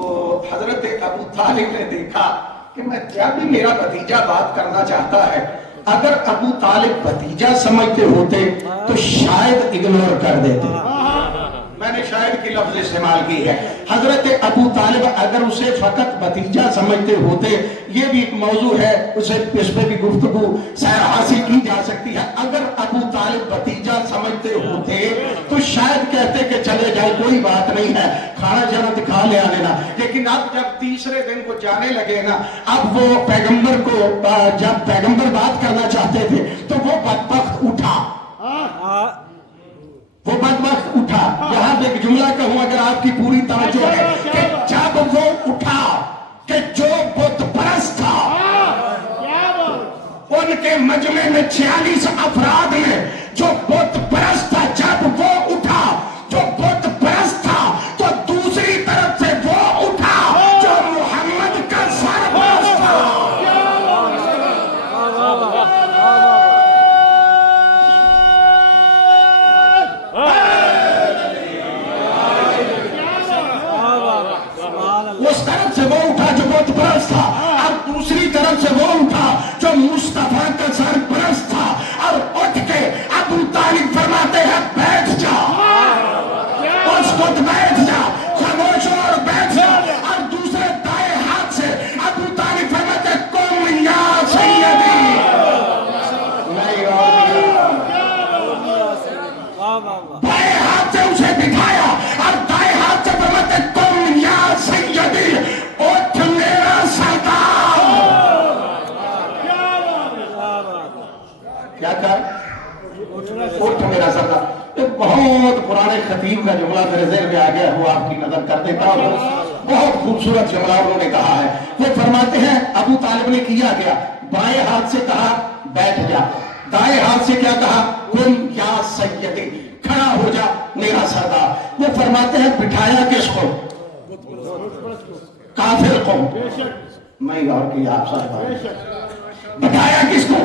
حضرت ابو طالب نے دیکھا کہ میں جب بھی میرا بھتیجا بات کرنا چاہتا ہے، اگر ابو طالب بھتیجا سمجھتے ہوتے تو شاید اگنور کر دیتے. میں نے شاید کی لفظ استعمال کی ہے. حضرت ابو طالب اگر اسے فقط بھتیجا سمجھتے ہوتے، یہ بھی ایک موضوع ہے، اس پہ بھی گفتگو سیر حاصل کی جا سکتی ہے. اگر ابو طالب بھتیجا سمجھتے ہوتے تو شاید کہتے کہ چلے جائے کوئی بات نہیں ہے، کھانا جانا تو کھا لے آنے نا. لیکن اب جب تیسرے دن کو جانے لگے نا، اب وہ پیغمبر کو جب پیغمبر بات کرنا چاہتے تھے تو وہ بدبخت اٹھا، وہ بدبخت اٹھا. یہاں پہ ایک جملہ کہوں اگر آپ کی پوری توجہ ہے کہ جب وہ اٹھا کہ جو بت پرست تھا ان کے مجمع میں 46 افراد میں جو بت پرست تھا، جب وہ اٹھا جو بت پرست تھا تو دوسری طرف سے وہ اٹھا جو محمد کا سرپرست تھا. کیا کر اٹھ میرا سردار۔ ایک بہت پرانے خطیب کا جملہ میرے ذہن میں آ گیا، وہ آپ کی نظر کر دیتا ہوں۔ بہت خوبصورت جملہ انہوں نے کہا ہے۔ وہ فرماتے ہیں ابو طالب نے کیا گیا، بائیں ہاتھ سے کہا بیٹھ جا، دائیں ہاتھ سے کیا کہا کن یا سیدی، کھڑا ہو جا میرا سردار۔ وہ فرماتے ہیں بٹھایا کس کو؟ کافر کو۔ میں اور کی آپ صاحب بٹھایا کس کو؟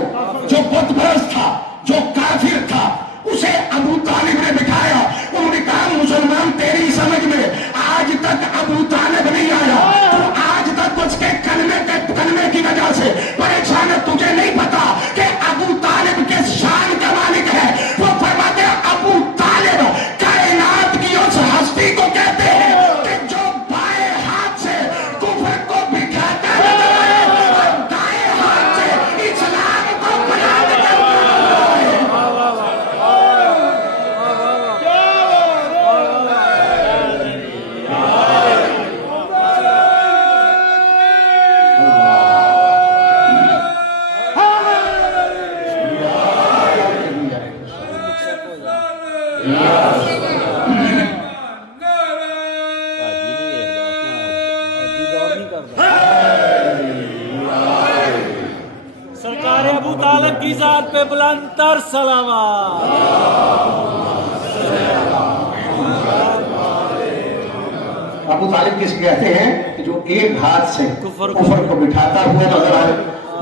جو بت پرست تھا، جو کافر تھا، اسے ابو طالب نے بٹھایا۔ انہوں نے کہا مسلمان تیری سمجھ میں آج تک ابو طالب نہیں آیا، تو آج تک اس کے کلمے کی وجہ سے پریشان ہے، تجھے نہیں پتا کہ ابو طالب کس شان کا مالک ہے۔ وہ فرماتے ہیں ابو طالب کائنات کی اس ہستی کو کہتے ہیں کہ جو بائیں ہاتھ سے کفر کو بٹھاتا نظر آئے اور دائیں ہاتھ سے اسلام کو بلند کرتا ہے۔ سرکار ابو طالب کی ذات پہ بلند تر سلامات۔ ابو طالب کس کہتے ہیں کہ جو ایک ہاتھ سے کفر کو بٹھاتا ہوا نظر آئے،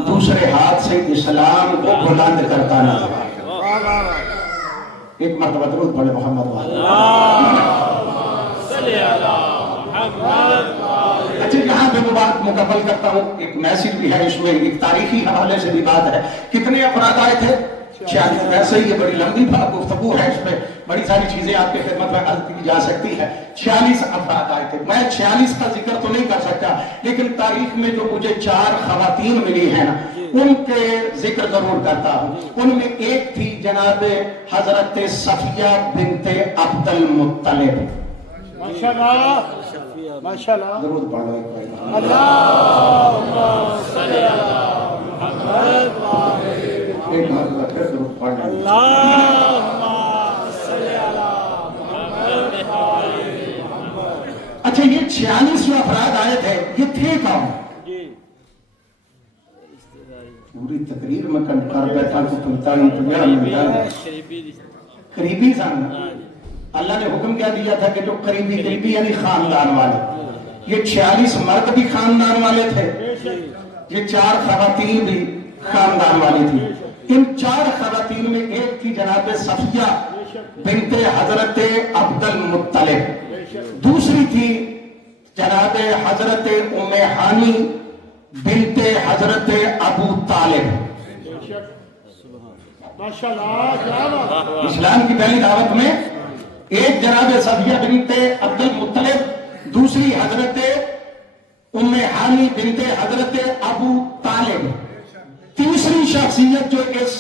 دوسرے ہاتھ سے اسلام کو بلند کرتا نظر آئے۔ ایک مرتبہ درود پڑھے محمد والے۔ اچھا یہاں پہ وہ بات مکمل کرتا ہوں، ایک میسج بھی ہے اس میں، ایک تاریخی حوالے سے بھی بات ہے۔ کتنے افراد آئے تھے؟ 46۔ ویسے ہی یہ بڑی لمبی گفتگو ہے، اس میں بڑی ساری چیزیں آپ کے خدمت میں عرض کی جا سکتی ہے۔ 46 افراد آئے تھے۔ میں 46 کا ذکر تو نہیں کر سکتا، لیکن تاریخ میں جو مجھے 4 خواتین ملی ہیں نا، ان کے ذکر ضرور کرتا ہوں۔ ان میں ایک تھی جناب حضرت صفیہ بنت عبد المطلب۔ ماشاءاللہ ماشاءاللہ، درود پڑھو ایک بار۔ اللہم صلی علی محمد ایک مرتبہ پھر درود پڑھ لیں۔ اللہم صلی علی محمد۔ اچھا یہ 46 جو افراد آئے تھے یہ تھے کون؟ پوری تقریر میں کر بیٹھا تو 45 منٹ قریبی سن۔ اللہ نے حکم کیا دیا تھا کہ جو قریبی یعنی خاندان والے، یہ 46 مرد بھی خاندان والے تھے، یہ 4 خواتین بھی خاندان والی تھی۔ ان 4 خواتین میں ایک تھی جناب صفیہ بنت حضرت عبد المطلب، دوسری تھی جناب حضرت ام ہانی بنت حضرت ابو طالب۔ اسلام کی پہلی دعوت میں ایک جناب صفیہ بنت عبد المطلب، دوسری حضرت ام ہانی بنت حضرت ابو طالب، تیسری شخصیت جو اس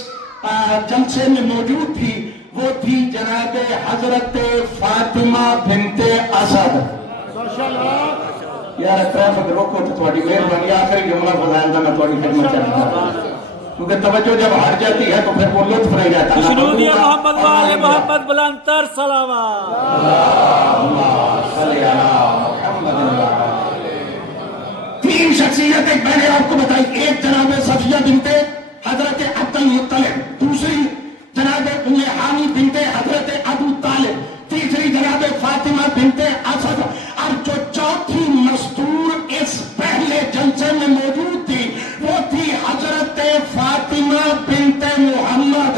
جلسے میں موجود تھی وہ تھی جناب حضرت فاطمہ بنت اسد۔ یار ٹریفک روکو تو تھوڑی مہربانی، آخری جملہ فضائل دا میں تھوڑی خدمت چاہتا ہوں، کیونکہ توجہ جب ہٹ جاتی ہے تو پھر وہ لطف نہیں جاتا۔ شنودی محمد والے محمد بلند تر سلامات۔ تین شخصیتیں میں نے آپ کو بتائی، ایک جناب صفیہ بنت حضرت عبد المطلب، دوسری جناب ام ہانی بنت حضرت ابو طالب، تیسری جناب فاطمہ بنت اسد، اور جو چوتھی مستور اس پہلے جلسے میں موجود تھی وہ تھی حضرت فاطمہ بنت محمد۔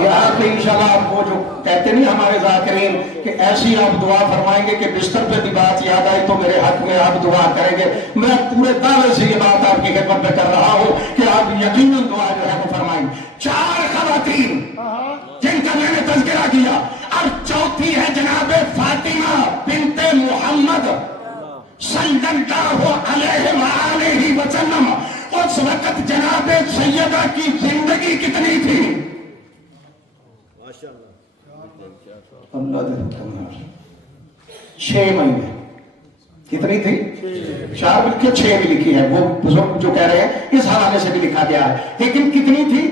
یہ آپ نے انشاءاللہ آپ کو جو کہتے نہیں ہمارے ذاکرین کہ ایسی آپ دعا فرمائیں گے کہ بستر پہ بھی بات یاد آئی تو میرے حق میں آپ دعا کریں گے، میں پورے دعوے سے یہ بات آپ کی خدمت میں کر رہا ہوں کہ آپ یقیناً دعا جو ہے وہ فرمائیں۔ 4 خواتین جن کا میں نے تذکرہ کیا، اور چوتھی ہے جناب فاطمہ بنت محمد صلی اللہ علیہ وآلہ وسلم۔ اس وقت جناب سیدہ کی زندگی کتنی تھی؟ اللہ دے حکم نال 6 مہینے کتنی تھی 4 بھی لکھی 6 بھی لکھی ہے، وہ بزرگ جو کہہ رہے ہیں اس حوالے سے بھی لکھا گیا ہے، لیکن کتنی تھی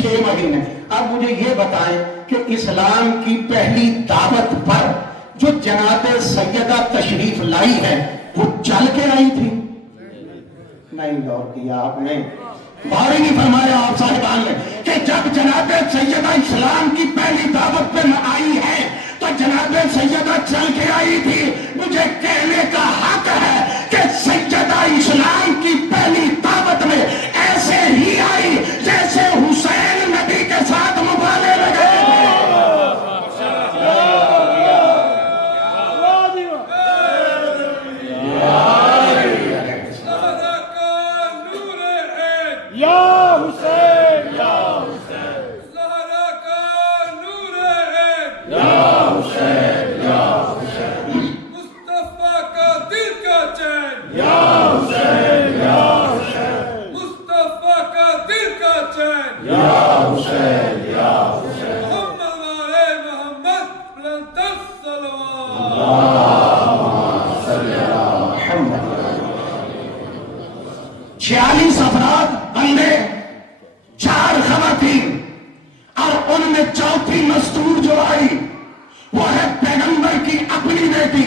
6 مہینے۔ اب مجھے یہ بتائیں کہ اسلام کی پہلی دعوت پر جو جناب سیدہ تشریف لائی ہے وہ چل کے آئی تھی؟ نہیں غور کیا آپ نے، غور ہی نہیں فرمایا آپ صاحبان نے کہ جب جناب سیدہ اسلام کی پہلی دعوت پہ آئی ہے تو جناب سیدہ چل کے آئی تھی۔ مجھے کہنے کا حق ہے کہ سیدہ اسلام کی پہلی دعوت میں ایسے ہی آئی جیسے حسین نبی کے ساتھ مبالے لگے۔ یا حسین یا حسین زہرا کا نور ہے، یا حسین یا حسین مصطفیٰ کا دل کا چین، یا حسین یا حسین مصطفیٰ کا دل کا چین، یا حسین یا حسین محمد والے محمد بلند الصلوات۔ محمد 46 افراد بندے، 4 خواتین، اور ان میں چوتھی مستور جو آئی وہ ہے پیغمبر کی اپنی بیٹی،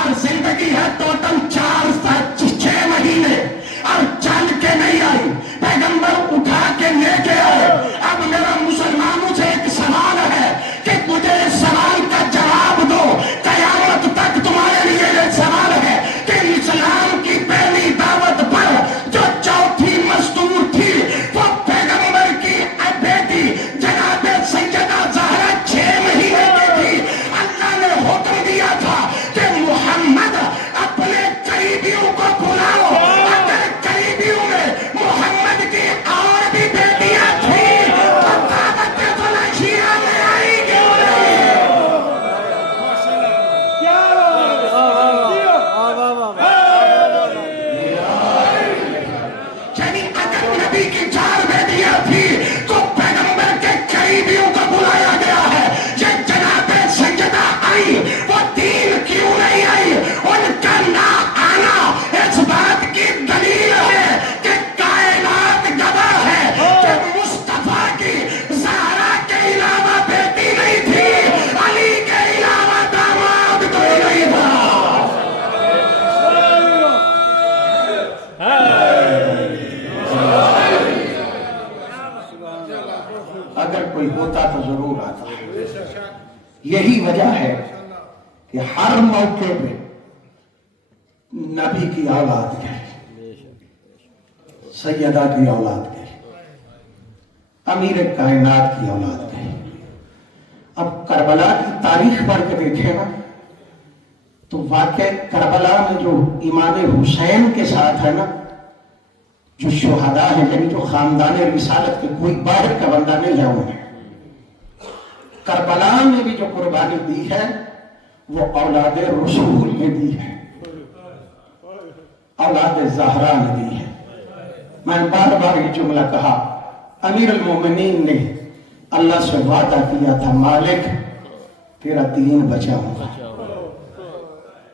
اور زندگی ہے ٹوٹل 6 مہینے، اور چل کے نہیں آئی، پیغمبر اٹھا کے لے کے آئے۔ اب میرا مسلمانوں سے ایک سوال ہے کہ مجھے اس سوال کا جواب دو، قیامت تک تمہارے لیے یہ سوال ہے کہ اسلام کی پہلی دعوت پر جو چوتھی مستور تھی وہ پیغمبر کی بیٹی جناب سیدہ زہرا 6 مہینے کی تھی۔ اللہ نے حکم دیا تھا کہ محمد اپنے قریبیوں کو بلاؤ، اگر قریبیوں میں محمد کی اور بھی بیٹیاں تھیں تو دعوت فلاشیہ میں آئی کیوں نہیں؟ کیا یعنی اگر نبی کی 4 بیٹیاں تھیں تو پیغمبر کے قریبیوں کو بلایا گیا ہے۔ یہ جناب سیدہ آئی، وہ 3 کیوں نہیں آئی؟ ان کا نہ آنا اس بات کی دلیل ہے کہ کائنات گواہ ہے کہ مصطفیٰ کی زہرا کے علاوہ بیٹی نہیں تھی، علی کے علاوہ داماد کوئی نہیں تھا۔ اگر کوئی ہوتا تو ضرور آتا۔ یہی وجہ ہے کہ ہر موقع پہ نبی کی اولاد گئی، سیدہ کی اولاد گئی، امیر کائنات کی اولاد گئی۔ اب کربلا کی تاریخ پڑھ کے دیکھیں نا تو واقع کربلا میں جو امام حسین کے ساتھ ہے نا، جو شہداء ہیں، یعنی جو خاندان رسالت کے کوئی باہر کا بندہ نہیں ہے، انہیں کربلا میں بھی جو قربانی دی ہے وہ اولاد رسول نے دی ہے، اولاد زہرا نے دی ہے۔ میں نے بار بار یہ جملہ کہا، امیر المومنین نے اللہ سے وعدہ کیا تھا، مالک تیرا دین بچاؤں گا،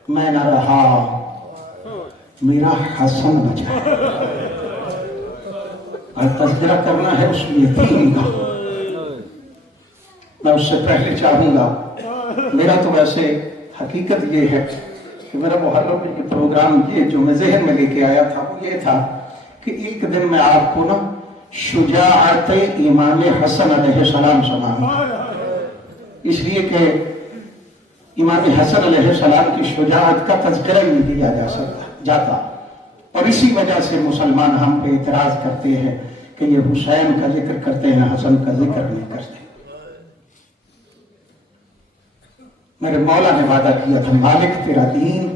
میں نہ رہا، میرا حسن بچا، اور تذکرہ کرنا ہے اس یتیم کا۔ میں اس سے پہلے چاہوں گا، میرا تو ویسے حقیقت یہ ہے کہ میرا محرم میں یہ پروگرام یہ جو میں ذہن میں لے کے آیا تھا وہ یہ تھا کہ ایک دن میں آپ کو نا شجاعت امام حسن علیہ السلام سناؤں گا، اس لیے کہ امام حسن علیہ السلام کی شجاعت کا تذکرہ ہی نہیں کیا جاتا، اور اسی وجہ سے مسلمان ہم پہ اعتراض کرتے ہیں کہ یہ حسین کا ذکر کرتے ہیں، حسن کا ذکر نہیں کرتے۔ میرے مولا نے وعدہ کیا تھا، مالک تیرا دین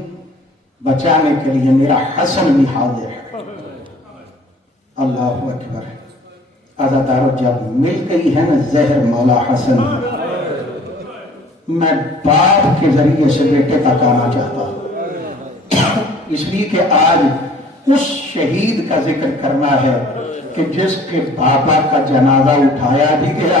بچانے کے لیے میرا حسن بھی حاضر ہے۔ اللہ اکبر۔ عزادارو، جب مل گئی ہے نا زہر مولا حسن، میں باپ کے ذریعے سے بیٹے تک آنا چاہتا ہوں، اس لیے کہ آج اس شہید کا ذکر کرنا ہے کہ جس کے بابا کا جنازہ اٹھایا بھی گیا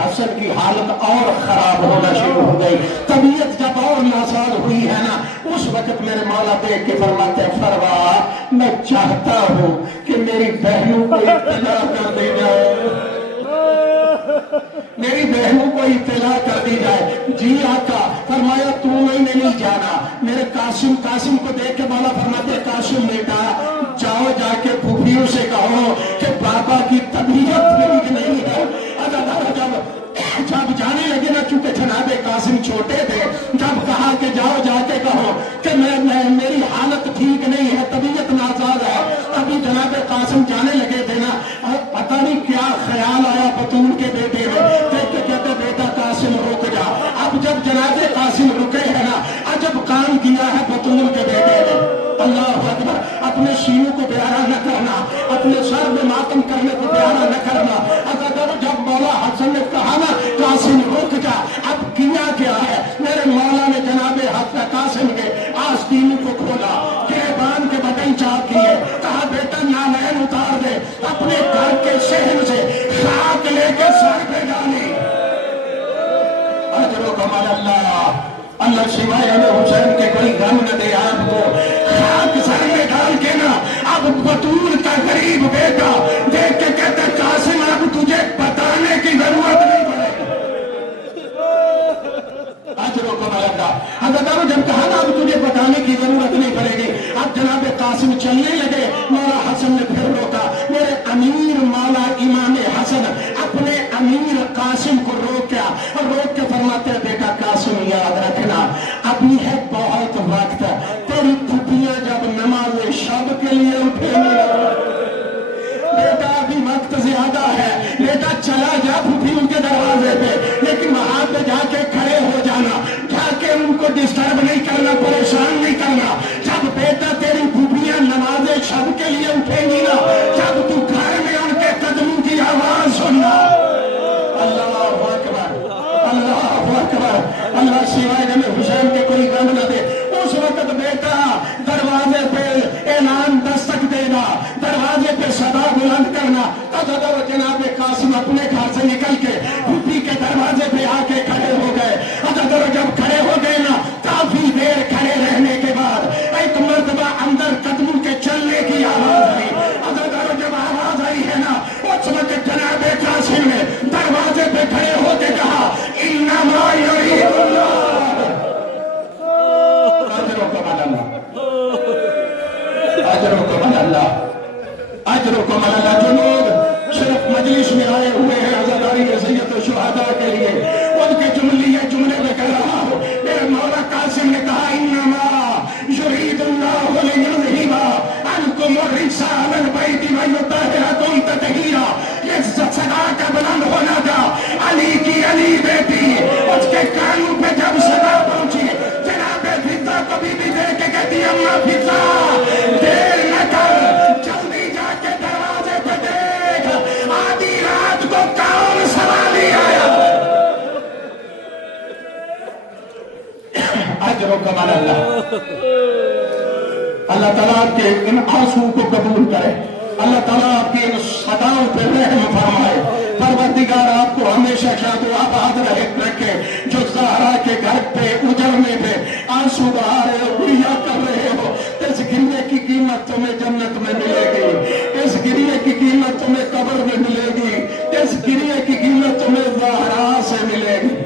حسن کی حالت اور خراب ہونا شروع ہو گئی، طبیعت جب اور ناساز ہوئی ہے نا، اس وقت میرے مولا دیکھ کے فرماتے ہیں فروا میں چاہتا ہوں کہ میری بہنوں کو اطلاع کر دی جائے، میری بہنوں کو اطلاع کر دی جائے۔ جی آقا، فرمایا تو نہیں جانا، میرے قاسم کو دیکھ کے مولا فرماتے ہیں قاسم بیٹا جاؤ جا کے پھوپھیوں سے کہو کہ بابا کی طبیعت ٹھیک نہیں ہے۔ جب جانے لگے نا، چونکہ جناب قاسم چھوٹے تھے، جب کہا کہ جاؤ جا کے کہو کہ میری حالت ٹھیک نہیں ہے، طبیعت ناساز ہے، ابھی جناب قاسم جانے لگے تھے نا، پتہ نہیں کیا خیال آیا بطول کے بیٹے میں، دیکھ کے کہتے بیٹا قاسم رک جا۔ اب جب جناب قاسم رکے ہیں نا، عجب کام کیا ہے بطول کے بیٹے نے، اللہ اکبر، اپنے سینوں کو پیارا نہ کرنا، اپنے سر میں ماتم کرنے کو پیارا نہ کرنا۔ اگر جب مولا حسن نے کہا نا قاسم رک جا، اب کیا کیا ہے، میرے مولا نے جناب قاسم کے آستین کو کھولا، گریبان کے بٹن چاک کیے، کہا بیٹا نالین اتار دے، اپنے گھر کے صحن سے خاک لے کے سر پہ ڈالی۔ اجرکم اللہ، اللہ سوائے حسین کے کوئی غم نہ دے آپ کو، خاک سر میں ڈال کے نا، اب بطول کا غریب بیٹا دیکھ کے کہتا قاسم اب تجھے بتانے کی ضرورت نہیں پڑے گی۔ اجرکم اللہ، حضرت جب کہا نا اب تجھے بتانے کی ضرورت نہیں پڑے گی، اب جناب قاسم چلنے لگے، مولا حسن نے پھر روکا، میرے امیر مولا امام حسن اپنے امیر قاسم کو روکا اور روک کے فرماتے ہیں بیٹا قاسم یاد رکھنا ابھی ہے بہت وقت، تیری پھوپھیاں جب نماز شب کے لیے اٹھیں گی بیٹا ابھی وقت زیادہ ہے، بیٹا چلا جا پھوپھیوں کے دروازے پہ، لیکن وہاں پہ جا کے کھڑے ہو جانا، جا کے ان کو ڈسٹرب نہیں کرنا، پریشان نہیں کرنا۔ جب بیٹا تیری پھوپھیاں نماز شب کے لیے اٹھیں گی نا، جب تو گھر میں ان کے قدموں کی آواز سننا، اللہ اکبر، اللہ اکبر، اللہ سوائے نبی حسین کے کوئی غم نہ دے۔ اس وقت بیٹا دروازے پہ اعلان دستک دینا، دروازے پہ صدا بلند کرنا، تب جناب قاسم اپنے گھر سے نکل کے پھوپھی کے دروازے پہ آ کے کھڑے ہو گئے۔ جب کھڑے ہو گئے نا، کافی دیر کھڑے رہنے کے بعد ایک مرتبہ اندر قدموں کے چلنے کی آواز آئی۔ جب آواز آئی ہے نا، اس وقت جناب قاسم نے دروازے پہ کھڑے ہو کے کہا انما یرید اللہ، اجرکم اللہ، اجرکم اللہ۔ جو لوگ صرف مجلس میں آئے ہوئے ہیں عزاداری سید الشہداء کے لیے، ان کے جملے میں کہہ رہا ہوں، میرے مولا قاسم نے کہا انما یرید اللہ لیذہب عنکم الرجس اہل البیت ویطہرکم تطہیرا۔ یہ صدا کا بلند ہونا تھا، علی کی علی بیٹی، اس کے کانوں پہ جب صدا پہنچی، جناب فضہ کو بھی دیکھ کے کہتی اماں فضہ دیر نہ کر، جلدی جا کے دروازے پہ دیکھ آدھی رات کو کون سوالی آیا۔ اجرکم اللہ، اللہ تعالیٰ آپ کے ان آنسوں کو قبول کرے، اللہ تعالیٰ آپ کی ان صداؤں پہ رحم فرمائے، پروردگار آپ کو ہمیشہ شاد و آباد رکھے۔ جو زہرا کے گھر پہ اجڑنے پہ آنسو بہا رہے ہو، گریہ کر رہے ہو، اس گریہ کی قیمت تمہیں جنت میں ملے گی، اس گریہ کی قیمت تمہیں قبر میں ملے گی، اس گریہ کی قیمت تمہیں زہرا سے ملے گی۔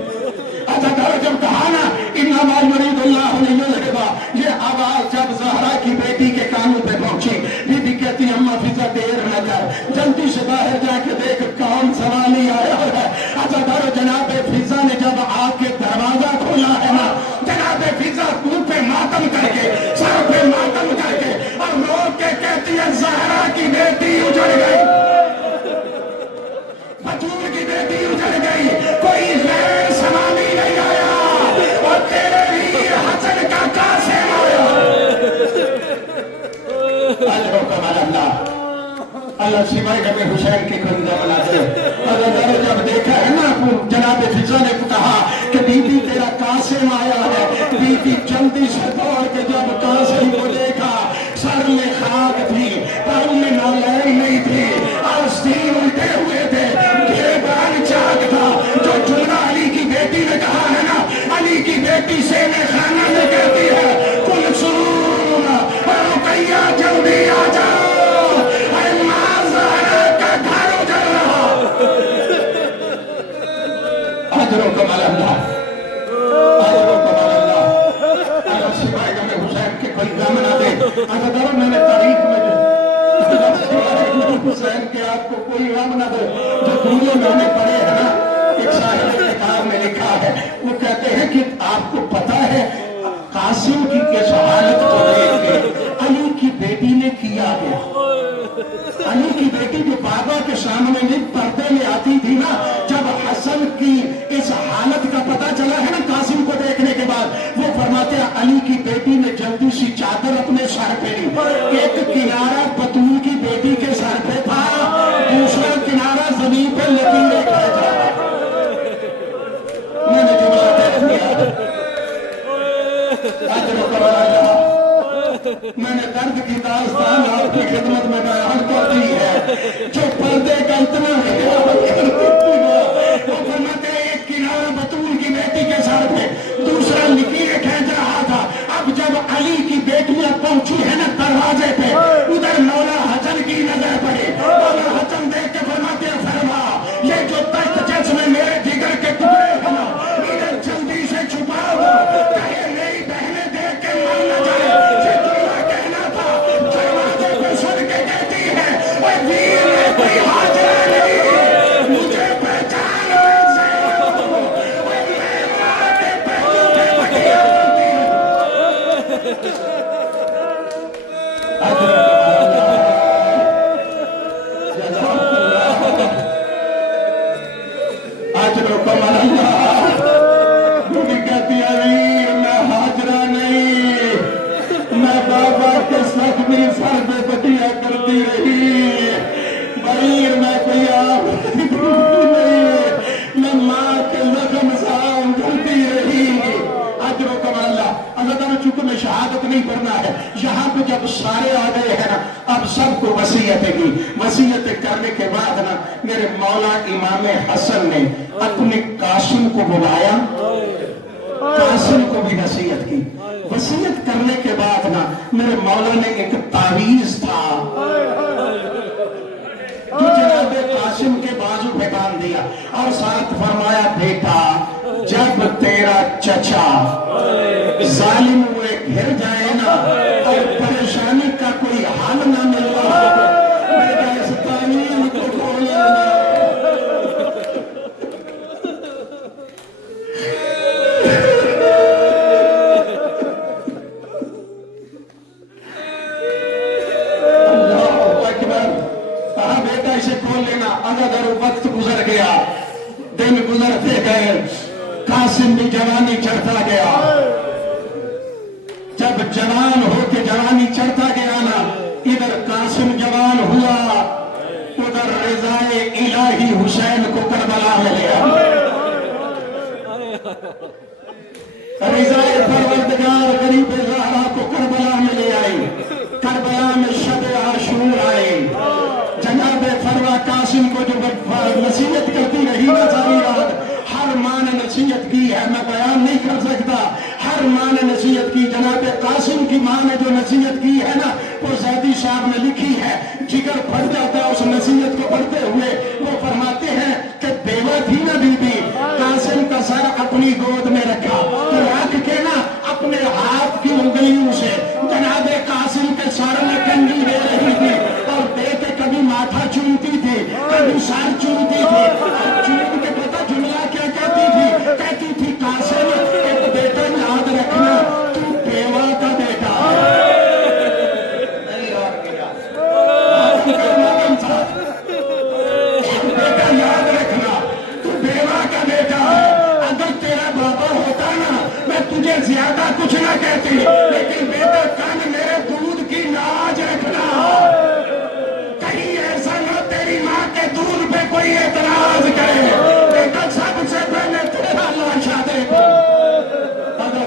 جب کہا نا انما یرید اللہ لیذہب، یہ آواز جب زہرا کی بیٹی کے کانوں پہ پہنچی، بی بی کہتی اماں فضہ دیر نہ کر، جلدی سے باہر جا کے دیکھ کون سوالی آیا ہے۔ جناب فضہ نے جب آ کے دروازہ کھولا ہے نا، جناب فضہ منہ پہ ماتم کر کے، سر پہ ماتم کر کے اور رو کے کہتی ہے زہرا کی بیٹی اجڑ گئی، بطول کی بیٹی اجڑ گئی، کوئی غیر سوالی نہیں آیا اور تیرے لیے حسن کا قاسم آیا۔ اجرکم اللہ، اللہ سوائے نبی حسین کی کوئی غم نہ دے۔ اگر جب دیکھا ہے نا جناب فضہ نے کہا کہ بی بی تیرا قاسم آیا ہے، بی بی جلدی سے دوڑ کے جب قاسم کو دیکھا، سر میں خاک تھی، پاؤں میں نالین نہیں تھی، آستین الٹے ہوئے تھے، گریبان چاک تھا، کہ آپ کو کوئی غم نہ ہو. جو دنیا میں نے پڑھے ہیں نا، ایک صاحب کتاب میں لکھا ہے، وہ کہتے ہیں کہ آپ کو پتا ہے قاسم کی اس حالت کو دیکھ کے علی کی بیٹی نے کیا گیا. علی کی بیٹی جو بابا کے سامنے نہیں پردے میں آتی تھی نا، جب حسن کی اس حالت کا پتا چلا ہے نا قاسم کو دیکھنے کے بعد، وہ فرماتے ہیں علی کی بیٹی نے جلدی سی چادر اپنے سر پہ لی. ایک کنارہ بطول کی بیٹی کے سر پہ تھا، دوسرا کنارہ زمین پہ لکیریں کھینچ رہا. میں نے جملہ دیکھ دیا. میں نے درد کی داستان آپ کی خدمت میں بیان کر دی ہے. جو پردے کا اتنا خیال کرتی ہے، وہ فرماتے ہیں ایک کنارہ بطول کی بیٹی کے سر پہ، دوسرا لکیریں کھینچ رہا تھا. اب جب علی کی بیٹیاں پہنچی ہے نا دروازے پہ، ادھر مولا حسن کی نظر پڑی. مولا حسن دیکھ کے فرماتے ہیں فرما یہ جو تخت جس میں میرے جگر کے ٹکڑے ہیں نا، ادھر جلدی سے چھپا دو، کہیں میری بہنیں دیکھ کے مر نہ جائے. شہادت نہیں پڑھنا ہے یہاں پہ. جب سارے آ گئے ہیں نا، اب سب کو وصیتیں کی. وصیتیں کرنے کے بعد نا میرے مولا امام حسن نے اپنے قاسم کو بلایا، قاسم کو بھی وصیت کی. وصیت کرنے کے بعد نا میرے مولا نے ایک تعویذ تھا جو جناب قاسم کے بازو پہ باندھ دیا اور ساتھ فرمایا بیٹا جب تیرا چچا ظالم ہوئے گھر جائے نا اور پریشانی کا کوئی حل نہ مل رہا، بیٹا اس تعلیم کو کھولنا. اللہ اکبر. کہا بیٹا اسے کھول لینا. اگر وقت گزر گیا، دن گزرتے گئے، قاسم بھی جوانی چڑھتا گیا. جب جوان ہو کے جوانی چڑھتا گیا نا، ادھر قاسم جوان ہوا، ادھر رضائے الہی حسین کو کربلا میں لیا. رضائے پروردگار غریب زہرا کو کربلا میں لے آئی. کربلا میں شب عاشور آئی. جناب فروا قاسم کو جو نصیحت کرتی رہی نا ساری رات، ہر ماں نے نصیحت کی ہے، میں بیان نہیں کر سکتا. ہر ماں نے نصیحت کی. جناب قاسم کی ماں نے جو نصیحت کی ہے نا، وہ زیدی صاحب نے لکھی ہے. جگر پھٹ جاتا ہے اس نصیحت کو پڑھتے ہوئے. وہ فرماتے ہیں کہ بیوہ تھی نا بی بی، قاسم کا سر اپنی گود میں رکھا تو رکھ کے نا اپنے ہاتھ کی انگلیوں سے جناب قاسم کے سر میں کنگھی دے رہی تھی اور دے کے کبھی ماتھا چومتی تھی، کبھی سر چومتی تھی. اور چوم کے پتہ جملہ کیا کہتی تھی؟ کہتی تھی قاسم ایک بیٹا یاد رکھنا، تو بیوہ کا بیٹا ہے. بیٹا یاد رکھنا، تو بیوہ کا بیٹا ہے. اگر تیرا بابا ہوتا نا میں تجھے زیادہ کچھ نہ کہتی، لیکن بیٹا کان میرے دودھ کی لاج رکھنا. کہیں ایسا نہ تیری ماں کے دودھ پہ کوئی اعتراض کرے. بیٹا سب سے پہلے تیرا لاشا دیکھو. اگر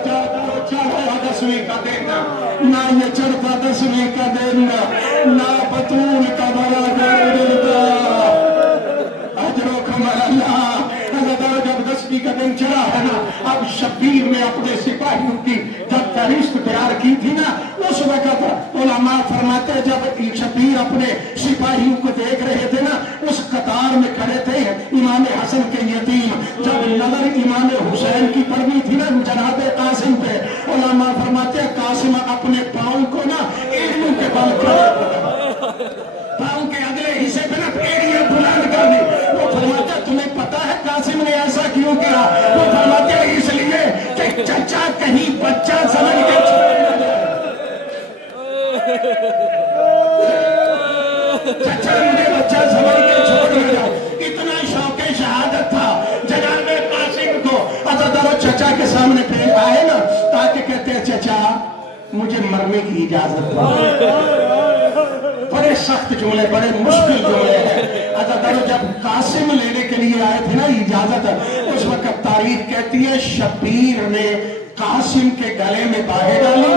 چاہو 10ویں کا دینا، نہ یہ چڑھتا 10ویں کا دینا، نہ بطول کا بڑا گھر ملتا. اجر و کمال اللہ. جب 10ویں کا دن چلا ہے نا، اب شبیر نے اپنے سپاہیوں کی جب فہرست تیار کی تھی نا، اس وقت علماء فرماتے جب شبیر اپنے سپاہیوں کو دیکھ رہے تھے نا، اس قطار میں کھڑے تھے امام حسن کے یتیم. جب نظر امام حسین کی پڑنی تھی نا جناب قاسم پہ، علماء فرماتے قاسم اپنے پاؤں کو نا اینوں کے بل کھڑے، پاؤں کے اگلے حصے پہ نا کہیں بچہ سمجھ کے چچا مجھے بچہ سمجھ کے چھوڑ نہ جاؤ. اتنا شوق شہادت تھا جناب قاسم کو عزادارو چچا کے سامنے پیش آئے نا تاکہ کہتے ہیں چچا مجھے مرنے کی اجازت ہے. بڑے سخت جملے بڑے مشکل جملے ہیں. عزادارو جب قاسم لینے کے لیے آئے تھے نا اجازت اس وقت تاریخ کہتی ہے شبیر نے قاسم کے گلے میں باہیں ڈالی.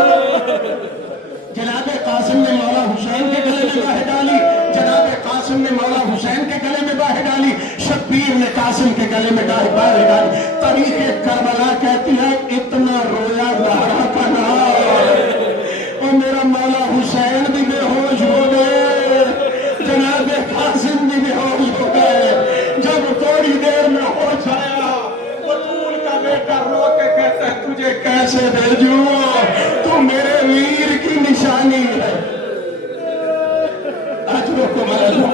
جناب قاسم نے مولا حسین کے گلے میں باہیں ڈالی. جناب قاسم نے مولا حسین کے گلے میں باہیں ڈالی. شبیر نے قاسم کے گلے میں باہیں ڈالی. تاریخ کربلا کہتی ہے اتنا رویا زہرا کا نام اور میرا مولا حسین بھی بے ہوش ہو گئے. جناب قاسم بھی بے ہوش ہو گئے. جب تھوڑی دیر میں ہوش آیا بطول کا بیٹا رو کے کہتا ہے تجھے کیسے بھیجوں تو میرے ویر کی نشانی ہے. اجروں کو ملالہ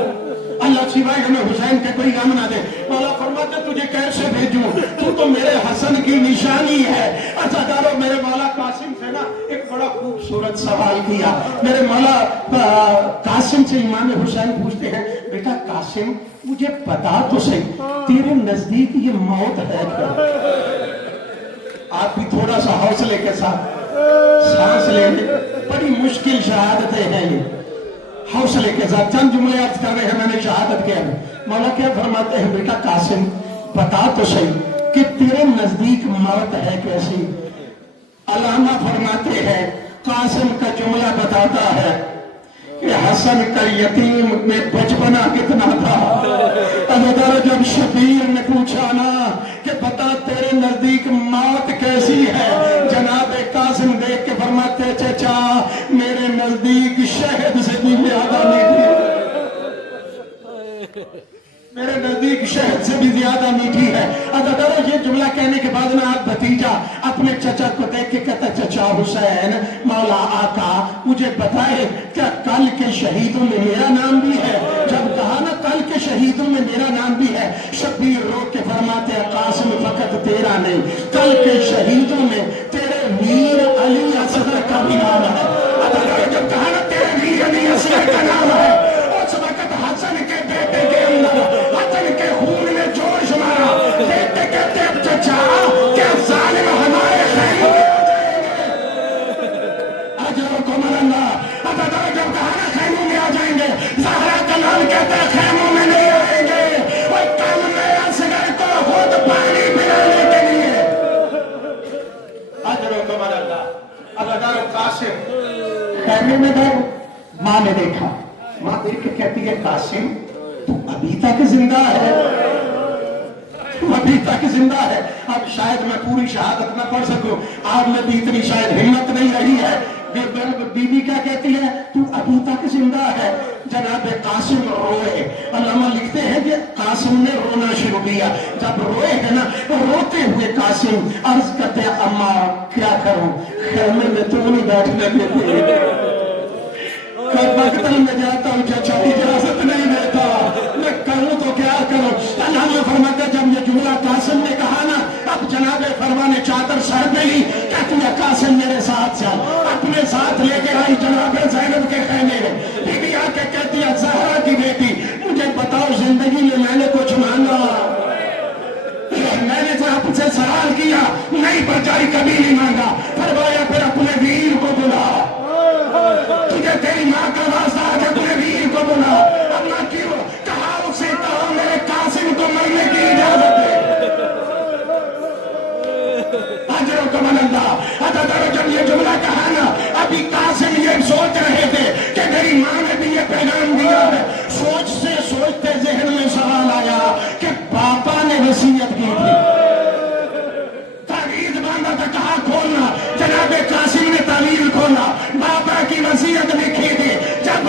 اللہ سوائے ہمیں حسین کے کوئی غم نہ دے. مولا فرماتے تجھے کیسے بھیجوں تو تو میرے حسن کی نشانی ہے. عزادارو میرے مولا قاسم سے نا ایک بڑا خوبصورت سوال کیا. میرے مولا قاسم سے امام حسین پوچھتے ہیں بیٹا قاسم مجھے بتا تو صحیح تیرے نزدیک یہ موت ہے کیا؟ آپ بھی تھوڑا سا حوصلے کے ساتھ سانس لے لیں. بڑی مشکل شہادتیں ہیں یہ. حوصلے کے ساتھ چند جملے عرض کر رہے ہیں میں نے شہادت کیا ہے. مولا کیا فرماتے ہیں بیٹا قاسم بتا تو صحیح کہ تیرے نزدیک موت ہے کیسی؟ علامہ فرماتے ہیں قاسم کا جملہ بتاتا ہے کہ حسن کا یتیم میں بچپنا کتنا تھا. عزادارو جب شبیر نے پوچھا نا کہ بتا تیرے نزدیک موت کیسی ہے جناب قاسم دیکھ کے فرماتے چچا میرے نزدیک شہد سے بھی زیادہ میٹھی میرے نزدیک شہد سے بھی زیادہ میٹھی ہے. عزادارو یہ جملہ کہنے کے بعد نا آپ بھتیجا اپنے چچا کو دیکھ کے کہتا چچا حسین مولا آقا مجھے بتائے کیا کل کے شہیدوں میں میرا نام بھی ہے؟ جب کہا نا کل کے شہیدوں میں میرا نام بھی ہے شبیر رو کے فرماتے ہیں قاسم فقط تیرا نہیں کل کے شہیدوں میں تیرے ویر علی اصغر کا بھی نام ہے. عزادارو جب کہا نا تیرے ویر علی اصغر کا نام ہے اس وقت حسن کے بیٹے کے اندر حسن کے خون نے جوش مارا. بیٹے کہتے اب چچا کیا ظالم ہمارے خیموں میں آ جائیں گے؟ اجرکم اللہ. عزادارو جب کہا نا خیموں میں آ جائیں گے زہرا کا نام کہتا ہے خیموں میں نہیں آئیں گے. وہ کل میں اصغر کو خود پانی پلانے کے لیے. اجرکم اللہ. عزادارو قاسم خیمے میں گئے. ماں نے دیکھا. ماں دیکھ کے کہتی ہے قاسم تو ابھی تک زندہ ہے ابھی تک زندہ ہے. اب شاید میں پوری شہادت نہ پڑھ سکوں آپ میں بھی اتنی شاید ہمت نہیں رہی ہے. بی بی کیا کہتی ہے تو ابھی تک زندہ ہے. جناب قاسم روئے. علامہ لکھتے ہیں کہ قاسم نے رونا شروع کیا. جب روئے ہیں نا روتے ہوئے قاسم عرض کرتے ہیں اماں کیا کروں خیمے میں تو نہیں بیٹھنے دیتے. مقتل میں جاتا ہوں چچا اجازت نہیں دیتا میں کروں تو کیا کروں. اللہ نے فرمایا جب یہ جملہ قاسم نے کہا نا اب جناب فرما نے چادر سر پہ لی کہتی ہے قاسم میرے ساتھ چل. اپنے ساتھ لے کے آئی جناب زینب کے خیمے میں. بی بی آ کے کہتی ہے زہرا کی بیٹی مجھے بتاؤ زندگی میں نے کچھ مانگا میں نے تو آپ سے سوال کیا نہیں بچائی کبھی نہیں مانگا. فرمایا پھر اپنے ویر کو بلا تجھے تیری ماں کا واسطہ آج اپنے ویر کو بلا. اللہ کیوں کہا اسے کہا میرے قاسم کو مرنے کی اجازت دے. اجرکم اللہ. عزادارو جب یہ جملہ کہا نا ابھی قاسم یہ سوچ رہے تھے کہ میری ماں نے بھی یہ پیغام دیا ہے. سوچ سے سوچتے ذہن میں سوال آیا کہ پاپا نے وصیت کی تھی تعویذ باندھا تھا کہاں کھولنا. جناب قاسم نے تعویذ کھولا. باپا کی وصیت لکھی تھی جب